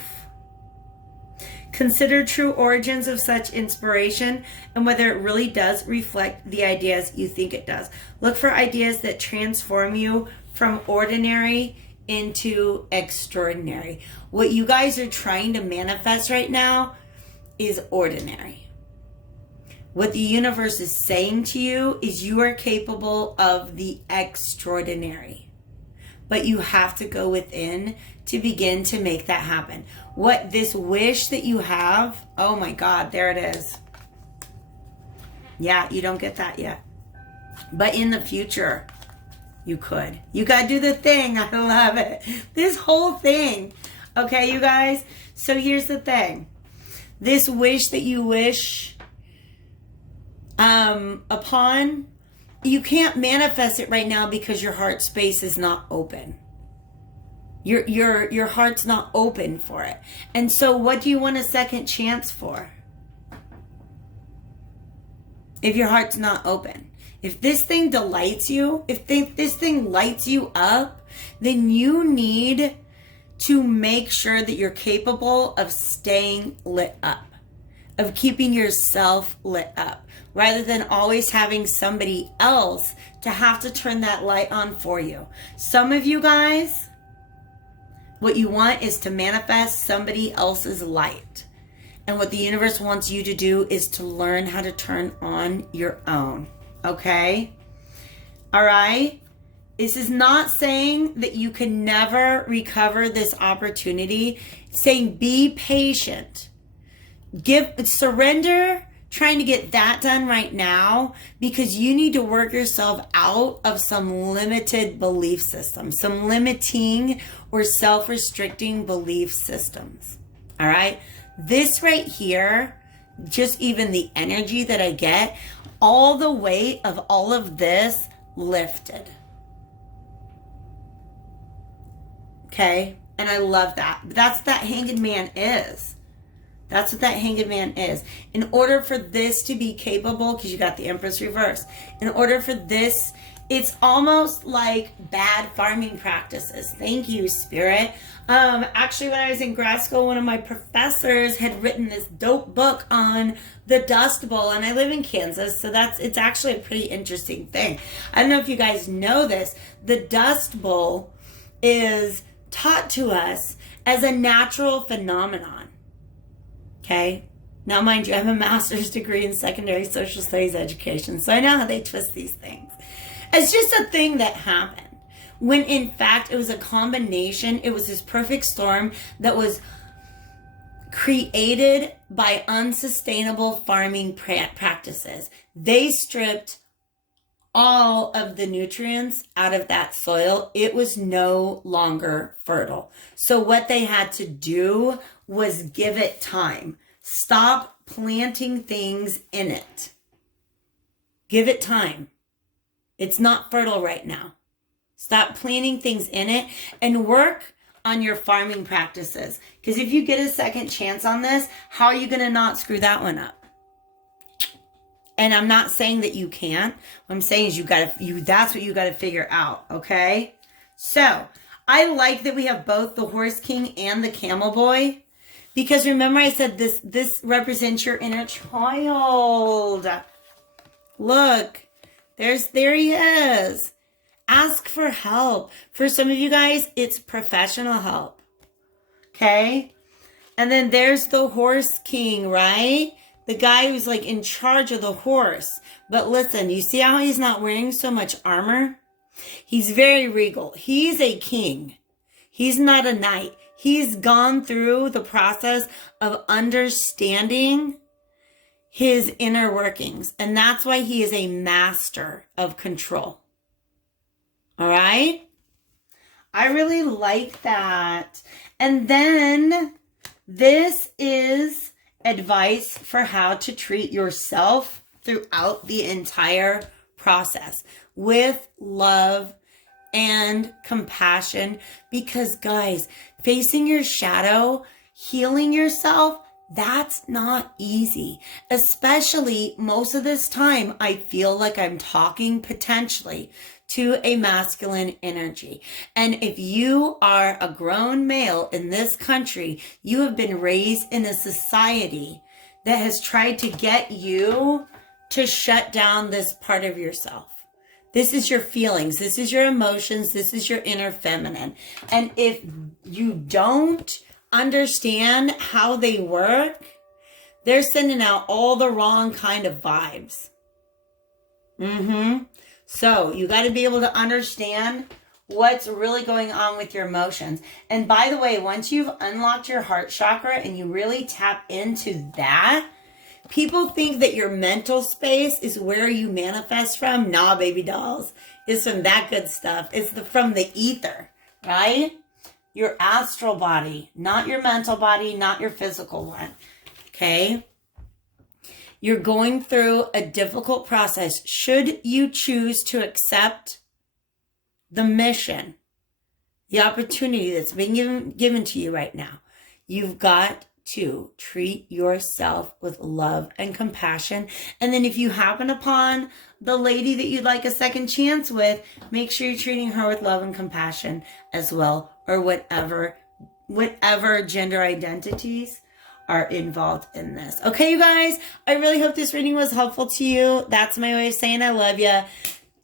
Consider true origins of such inspiration and whether it really does reflect the ideas you think it does. Look for ideas that transform you from ordinary into extraordinary. What you guys are trying to manifest right now is ordinary. What the universe is saying to you is you are capable of the extraordinary. But you have to go within to begin to make that happen. What this wish that you have, oh my God, there it is. Yeah, you don't get that yet. But in the future, you could. You got to do the thing. I love it. This whole thing. Okay, you guys? So here's the thing. This wish that you wish upon, you can't manifest it right now because your heart space is not open. Your heart's not open for it. And so what do you want a second chance for? If your heart's not open. If this thing delights you, if this thing lights you up, then you need to make sure that you're capable of staying lit up, of keeping yourself lit up, rather than always having somebody else to have to turn that light on for you. Some of you guys, what you want is to manifest somebody else's light. And what the universe wants you to do is to learn how to turn on your own. Okay? All right? This is not saying that you can never recover this opportunity. It's saying be patient. Surrender trying to get that done right now, because you need to work yourself out of some limited belief systems, some limiting or self-restricting belief systems. All right? This right here, just even the energy that I get, all the weight of all of this lifted. Okay? And I love that. That's what that Hanged Man is. That's what that Hanged Man is. In order for this to be capable, because you got the Empress reverse, in order for this, it's almost like bad farming practices. Thank you, Spirit. Actually, when I was in grad school, one of my professors had written this dope book on the Dust Bowl, and I live in Kansas, so it's actually a pretty interesting thing. I don't know if you guys know this. The Dust Bowl is taught to us as a natural phenomenon. Okay? Now, mind you, I have a master's degree in secondary social studies education, so I know how they twist these things. It's just a thing that happened. When in fact, it was a combination. It was this perfect storm that was created by unsustainable farming practices. They stripped all of the nutrients out of that soil. It was no longer fertile. So what they had to do was give it time. Stop planting things in it. Give it time. It's not fertile right now. Stop planting things in it and work on your farming practices. Because if you get a second chance on this, how are you going to not screw that one up? And I'm not saying that you can't. What I'm saying is that's what you got to figure out, okay? So, I like that we have both the Horse King and the Camel Boy. Because remember I said this represents your inner child. Look. There he is. Ask for help. For some of you guys, it's professional help. Okay? And then there's the Horse King, right? The guy who's like in charge of the horse. But listen, you see how he's not wearing so much armor? He's very regal. He's a king. He's not a knight. He's gone through the process of understanding his inner workings. And that's why he is a master of control. All right? I really like that. And then this is advice for how to treat yourself throughout the entire process with love and compassion. Because guys, facing your shadow, healing yourself, that's not easy. Especially most of this time, I feel like I'm talking potentially to a masculine energy. And if you are a grown male in this country, you have been raised in a society that has tried to get you to shut down this part of yourself. This is your feelings. This is your emotions. This is your inner feminine. And if you don't understand how they work, they're sending out all the wrong kind of vibes. So you got to be able to understand what's really going on with your emotions. And by the way, once you've unlocked your heart chakra and you really tap into that, people think that your mental space is where you manifest from. Nah, baby dolls. It's from that good stuff. It's from the ether, right? Your astral body, not your mental body, not your physical one. Okay? You're going through a difficult process. Should you choose to accept the mission the opportunity that's being given to you right now. You've got to treat yourself with love and compassion. And then if you happen upon the lady that you'd like a second chance with, make sure you're treating her with love and compassion as well, or whatever gender identities are involved in this. Okay, you guys, I really hope this reading was helpful to you. That's my way of saying I love you.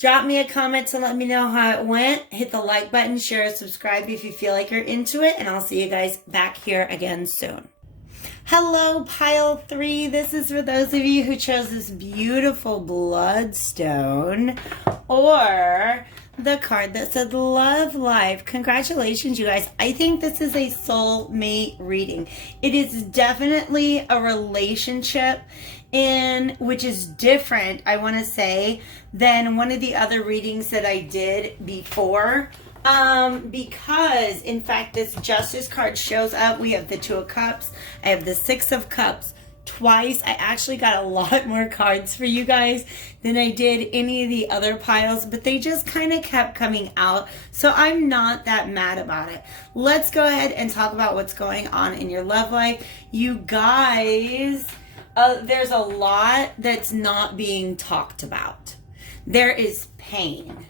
Drop me a comment to let me know how it went. Hit the like button, share, subscribe if you feel like you're into it, and I'll see you guys back here again soon. Hello, pile 3. This is for those of you who chose this beautiful Bloodstone or the card that said Love Life. Congratulations, you guys. I think this is a soulmate reading. It is definitely a relationship which is different, I want to say, than one of the other readings that I did before. Because in fact this Justice card shows up. We have the 2 of Cups. I have the 6 of Cups twice. I actually got a lot more cards for you guys than I did any of the other piles, but they just kind of kept coming out. So I'm not that mad about it. Let's go ahead and talk about what's going on in your love life. You guys, there's a lot that's not being talked about. There is pain.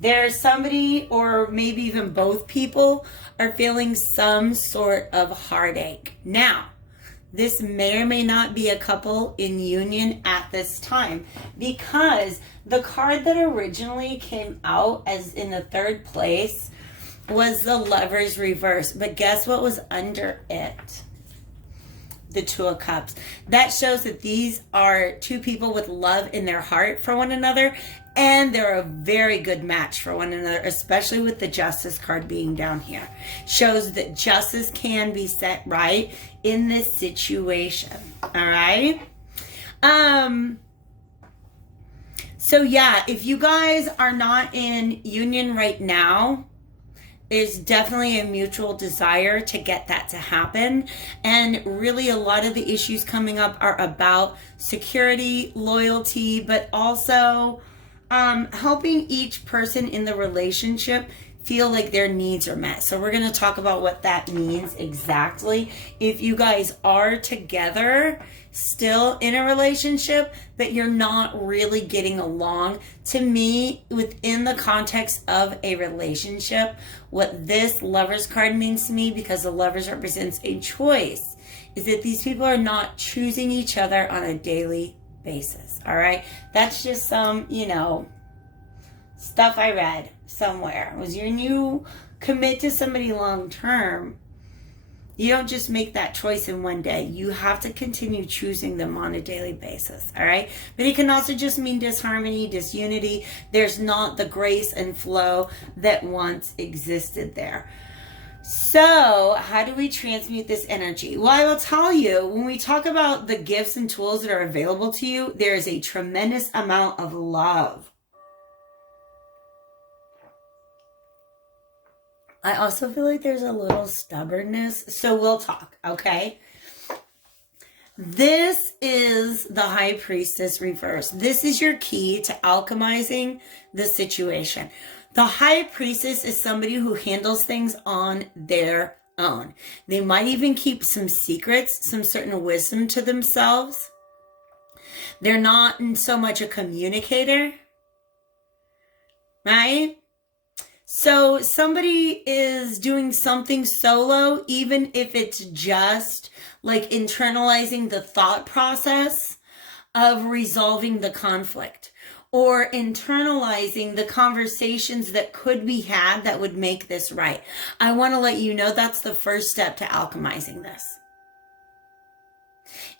There's somebody, or maybe even both people, are feeling some sort of heartache. Now, this may or may not be a couple in union at this time, because the card that originally came out as in the 3rd place was the Lover's reverse. But guess what was under it? The 2 of Cups. That shows that these are 2 people with love in their heart for one another, and they're a very good match for one another, especially with the Justice card being down here. Shows that justice can be set right in this situation. All right? So yeah, if you guys are not in union right now, there's definitely a mutual desire to get that to happen. And really a lot of the issues coming up are about security, loyalty, but also helping each person in the relationship feel like their needs are met. So we're going to talk about what that means exactly. If you guys are together, still in a relationship, but you're not really getting along, to me, within the context of a relationship, what this Lovers card means to me, because the Lovers represents a choice, is that these people are not choosing each other on a daily basis. All right? That's just some, stuff I read somewhere. Was when you commit to somebody long term, you don't just make that choice in one day. You have to continue choosing them on a daily basis, all right? But it can also just mean disharmony, disunity. There's not the grace and flow that once existed there. So how do we transmute this energy? Well, I will tell you, when we talk about the gifts and tools that are available to you, there is a tremendous amount of love. I also feel like there's a little stubbornness, so we'll talk, okay? This is the High Priestess reverse. This is your key to alchemizing the situation. The High Priestess is somebody who handles things on their own. They might even keep some secrets, some certain wisdom to themselves. They're not so much a communicator, right? So somebody is doing something solo, even if it's just like internalizing the thought process of resolving the conflict, or internalizing the conversations that could be had that would make this right. I want to let you know that's the first step to alchemizing this,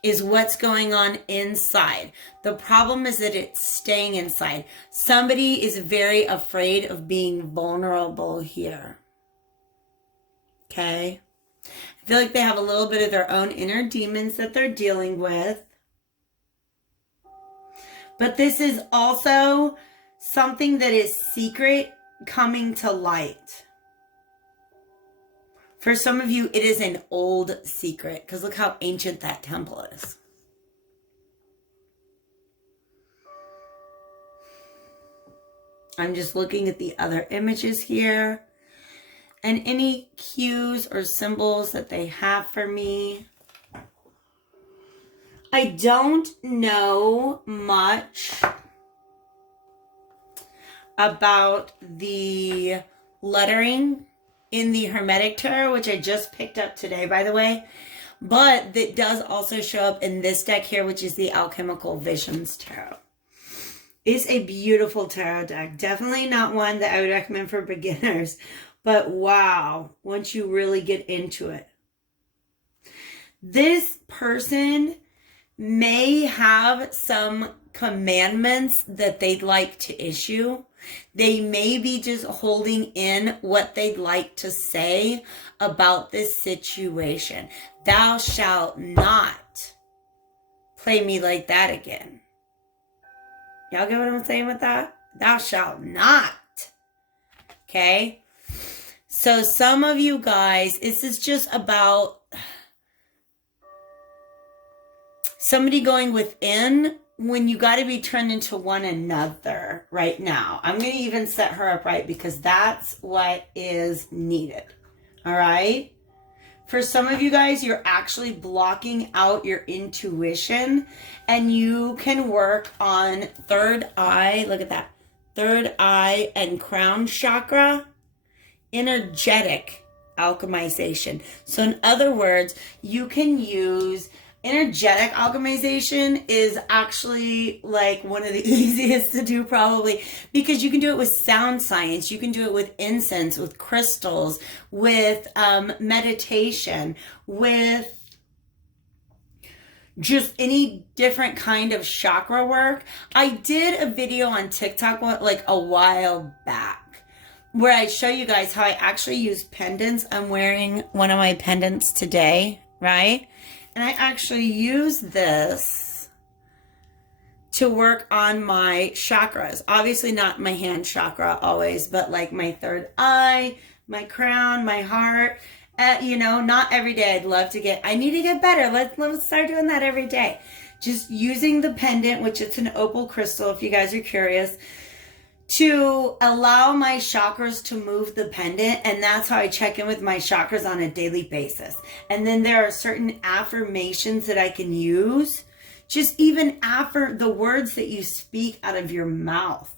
is what's going on inside. The problem is that it's staying inside. Somebody is very afraid of being vulnerable here. Okay? I feel like they have a little bit of their own inner demons that they're dealing with. But this is also something that is secret coming to light. For some of you, it is an old secret, because look how ancient that temple is. I'm just looking at the other images here. and any cues or symbols that they have for me. I don't know much about the lettering in the Hermetic Tarot, which I just picked up today, by the way. But that does also show up in this deck here, which is the Alchemical Visions Tarot. It's a beautiful tarot deck. Definitely not one that I would recommend for beginners. But wow, once you really get into it. This person may have some commandments that they'd like to issue. They may be just holding in what they'd like to say about this situation. Thou shalt not play me like that again. Y'all get what I'm saying with that? Thou shalt not. Okay? So some of you guys, this is just about somebody going within when you got to be turned into one another right now. I'm going to even set her up right because that's what is needed. All right? For some of you guys, you're actually blocking out your intuition and you can work on third eye. Look at that. Third eye and crown chakra. Energetic alchemization. So in other words, you can use energetic alchemization is actually like one of the easiest to do probably because you can do it with sound science. You can do it with incense, with crystals, with meditation, with just any different kind of chakra work. I did a video on TikTok like a while back where I show you guys how I actually use pendants. I'm wearing one of my pendants today, right? And I actually use this to work on my chakras. Obviously not my hand chakra always, but like my third eye, my crown, my heart. You know, not every day. I'd love to I need to get better. Let's start doing that every day. Just using the pendant, which it's an opal crystal if you guys are curious, to allow my chakras to move the pendant. And that's how I check in with my chakras on a daily basis. And then there are certain affirmations that I can use. Just even the words that you speak out of your mouth,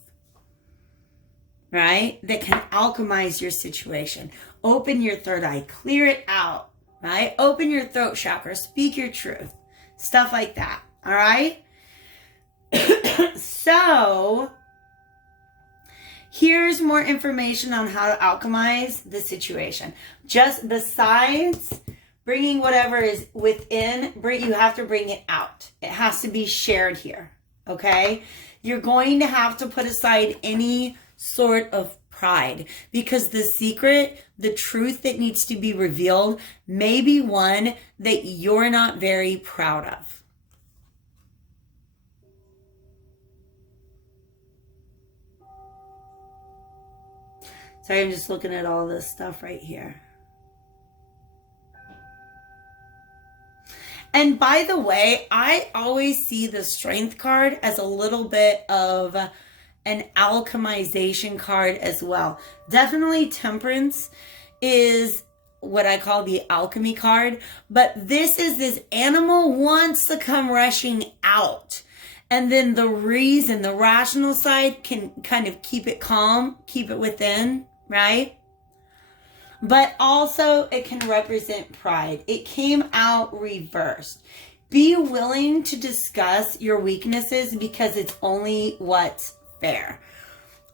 right? That can alchemize your situation. Open your third eye, clear it out, right? Open your throat chakra, speak your truth, stuff like that. All right. So here's more information on how to alchemize the situation. Just besides bringing whatever is within, you have to bring it out. It has to be shared here, okay? You're going to have to put aside any sort of pride because the secret, the truth that needs to be revealed may be one that you're not very proud of. Sorry, I'm just looking at all this stuff right here. And by the way, I always see the Strength card as a little bit of an alchemization card as well. Definitely Temperance is what I call the alchemy card. But this is this animal wants to come rushing out. And then the reason, the rational side can kind of keep it calm, keep it within, right? But also it can represent pride. It came out reversed. Be willing to discuss your weaknesses because it's only what's fair.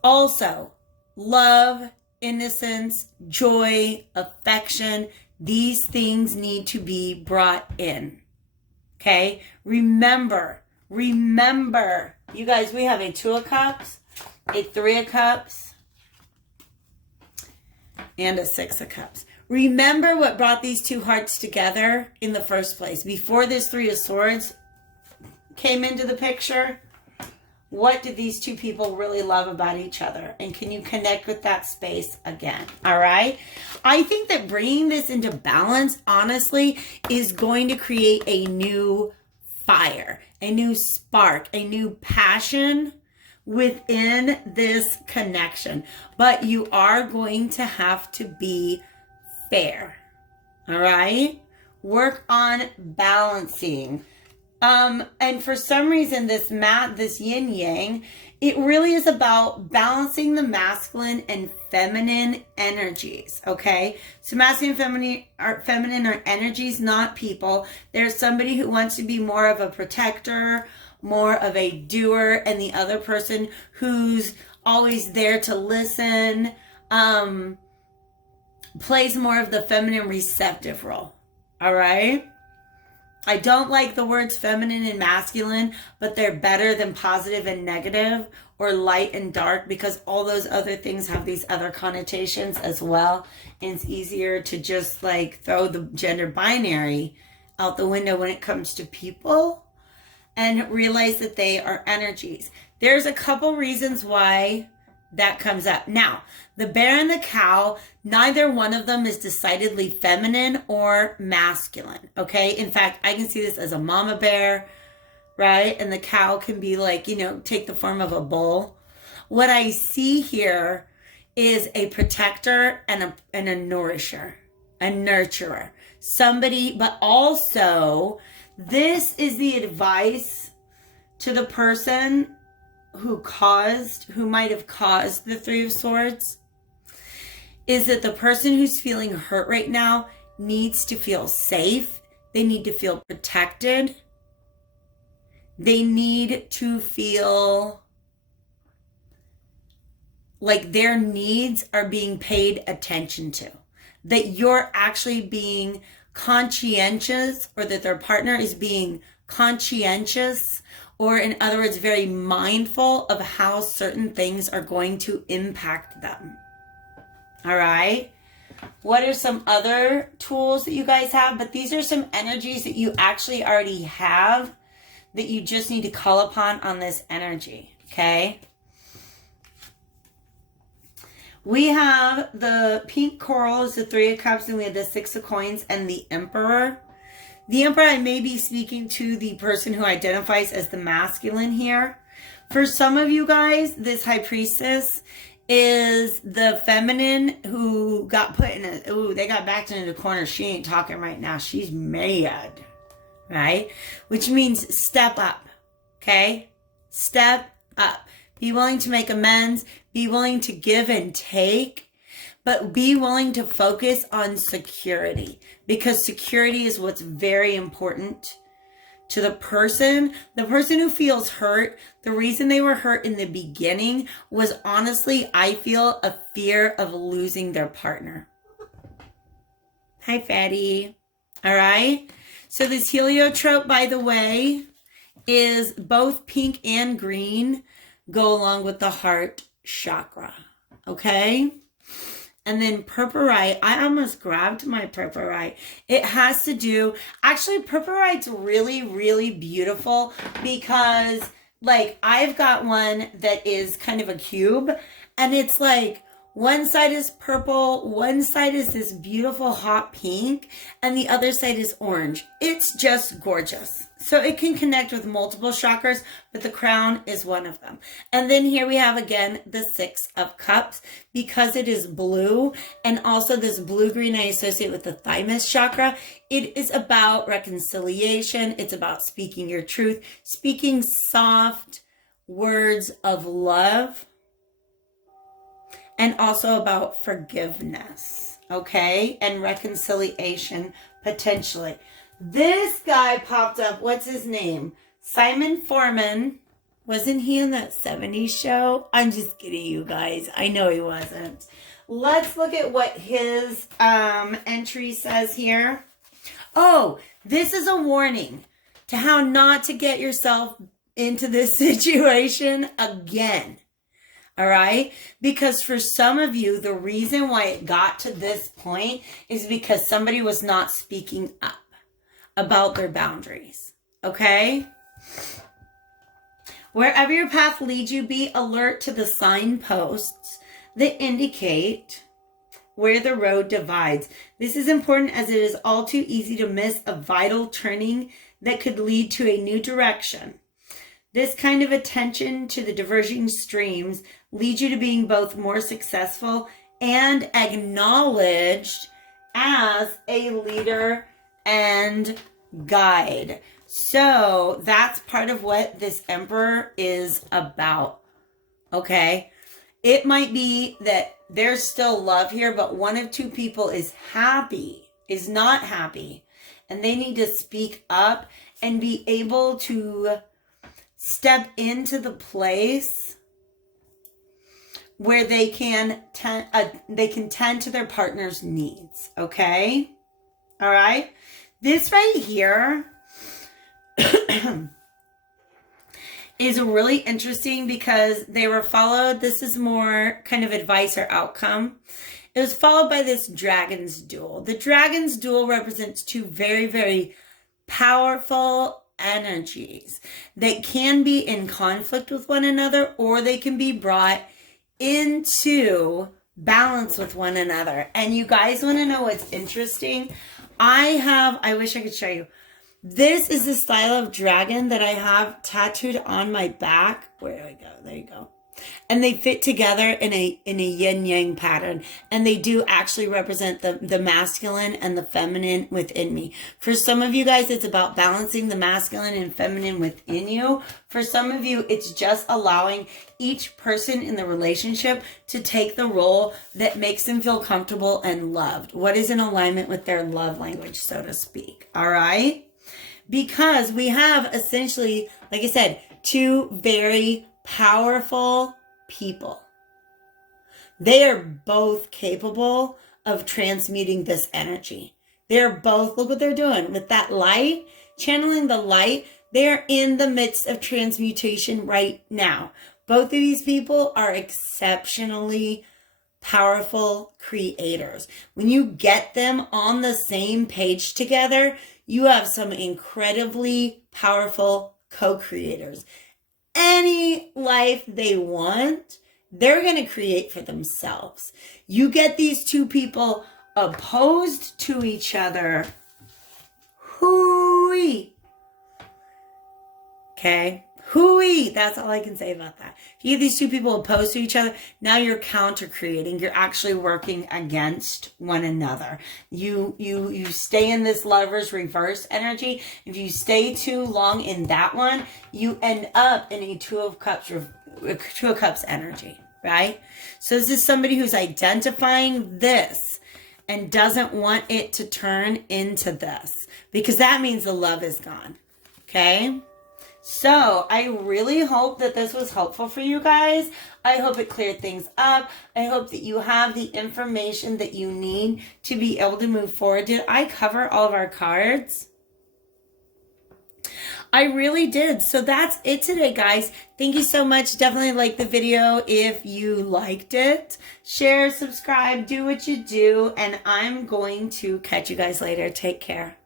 Also, love, innocence, joy, affection, these things need to be brought in. Okay? Remember, you guys, we have a 2 of Cups, a 3 of Cups, and a 6 of Cups. Remember what brought these 2 hearts together in the first place. Before this 3 of Swords came into the picture, what did these 2 people really love about each other? And can you connect with that space again? All right. I think that bringing this into balance, honestly, is going to create a new fire, a new spark, a new passion within this connection. But you are going to have to be fair. All right? Work on balancing. And for some reason, this yin yang, it really is about balancing the masculine and feminine energies. Okay. So masculine and feminine are energies, not people. There's somebody who wants to be more of a protector, more of a doer, and the other person who's always there to listen, plays more of the feminine receptive role. All right. I don't like the words feminine and masculine, but they're better than positive and negative or light and dark, because all those other things have these other connotations as well. And it's easier to just like throw the gender binary out the window when it comes to people and realize that they are energies. There's a couple reasons why that comes up. Now, the bear and the cow, neither one of them is decidedly feminine or masculine, okay? In fact, I can see this as a mama bear, right? And the cow can be like, you know, take the form of a bull. What I see here is a protector and a nourisher, a nurturer. Somebody, but also, this is the advice to the person who might have caused the Three of Swords, is that the person who's feeling hurt right now needs to feel safe. They need to feel protected. They need to feel like their needs are being paid attention to. That you're actually being conscientious, or that their partner is being conscientious, or in other words, very mindful of how certain things are going to impact them. All right. What are some other tools that you guys have? But these are some energies that you actually already have that you just need to call upon on this energy. Okay. We have the pink corals, the Three of Cups, and we have the Six of Coins and the Emperor. The Emperor, I may be speaking to the person who identifies as the masculine here. For some of you guys, this High Priestess is the feminine who got put in they got backed into the corner. She ain't talking right now. She's mad, right? Which means step up, okay? Step up. Be willing to make amends. Be willing to give and take. But be willing to focus on security, because security is what's very important to the person. The person who feels hurt, the reason they were hurt in the beginning was honestly, I feel, a fear of losing their partner. Hi, Fatty. All right. So this heliotrope, by the way, is both pink and green, go along with the heart chakra. Okay. And then purpurite, I almost grabbed my purpurite. It has to do, actually purpurite's really, really beautiful, because like I've got one that is kind of a cube, and it's like one side is purple, one side is this beautiful hot pink, and the other side is orange. It's just gorgeous. So it can connect with multiple chakras, but the crown is one of them. And then here we have again the Six of Cups, because it is blue, and also this blue-green I associate with the thymus chakra. It is about reconciliation. It's about speaking your truth, speaking soft words of love, and also about forgiveness, okay? And reconciliation, potentially. This guy popped up. What's his name? Simon Foreman. Wasn't he in that 70s show? I'm just kidding, you guys. I know he wasn't. Let's look at what his entry says here. Oh, this is a warning to how not to get yourself into this situation again. All right? Because for some of you, the reason why it got to this point is because somebody was not speaking up about their boundaries. Okay? Wherever your path leads you, be alert to the signposts that indicate where the road divides. This is important as it is all too easy to miss a vital turning that could lead to a new direction. This kind of attention to the diverging streams leads you to being both more successful and acknowledged as a leader and guide. So that's part of what this Emperor is about. Okay? It might be that there's still love here, but one of two people is not happy. And they need to speak up and be able to step into the place where they can tend to their partner's needs. Okay? All right? This right here is really interesting because they were followed. This is more kind of advice or outcome. It was followed by this dragon's duel. The dragon's duel represents two very, very powerful energies that can be in conflict with one another, or they can be brought into balance with one another. And you guys want to know what's interesting? I wish I could show you. This is the style of dragon that I have tattooed on my back. Where do I go? There you go. And they fit together in a yin-yang pattern. And they do actually represent the masculine and the feminine within me. For some of you guys, it's about balancing the masculine and feminine within you. For some of you, it's just allowing each person in the relationship to take the role that makes them feel comfortable and loved. What is in alignment with their love language, so to speak. All right? Because we have essentially, like I said, two very powerful people. They are both capable of transmuting this energy. They're both, look what they're doing with that light, channeling the light. They're in the midst of transmutation right now. Both of these people are exceptionally powerful creators. When you get them on the same page together, you have some incredibly powerful co-creators. Any life they want, they're going to create for themselves. You get these two people opposed to each other. Hooey. Okay? Hooey. That's all I can say about that. If you get these two people opposed to each other, now you're counter-creating. You're actually working against one another. You stay in this lover's reverse energy. If you stay too long in that one, you end up in a Two of Cups energy, right? So this is somebody who's identifying this and doesn't want it to turn into this, because that means the love is gone. Okay? So I really hope that this was helpful for you guys. I hope it cleared things up. I hope that you have the information that you need to be able to move forward. Did I cover all of our cards? I really did. So that's it today, guys. Thank you so much. Definitely like the video if you liked it. Share, subscribe, do what you do. And I'm going to catch you guys later. Take care.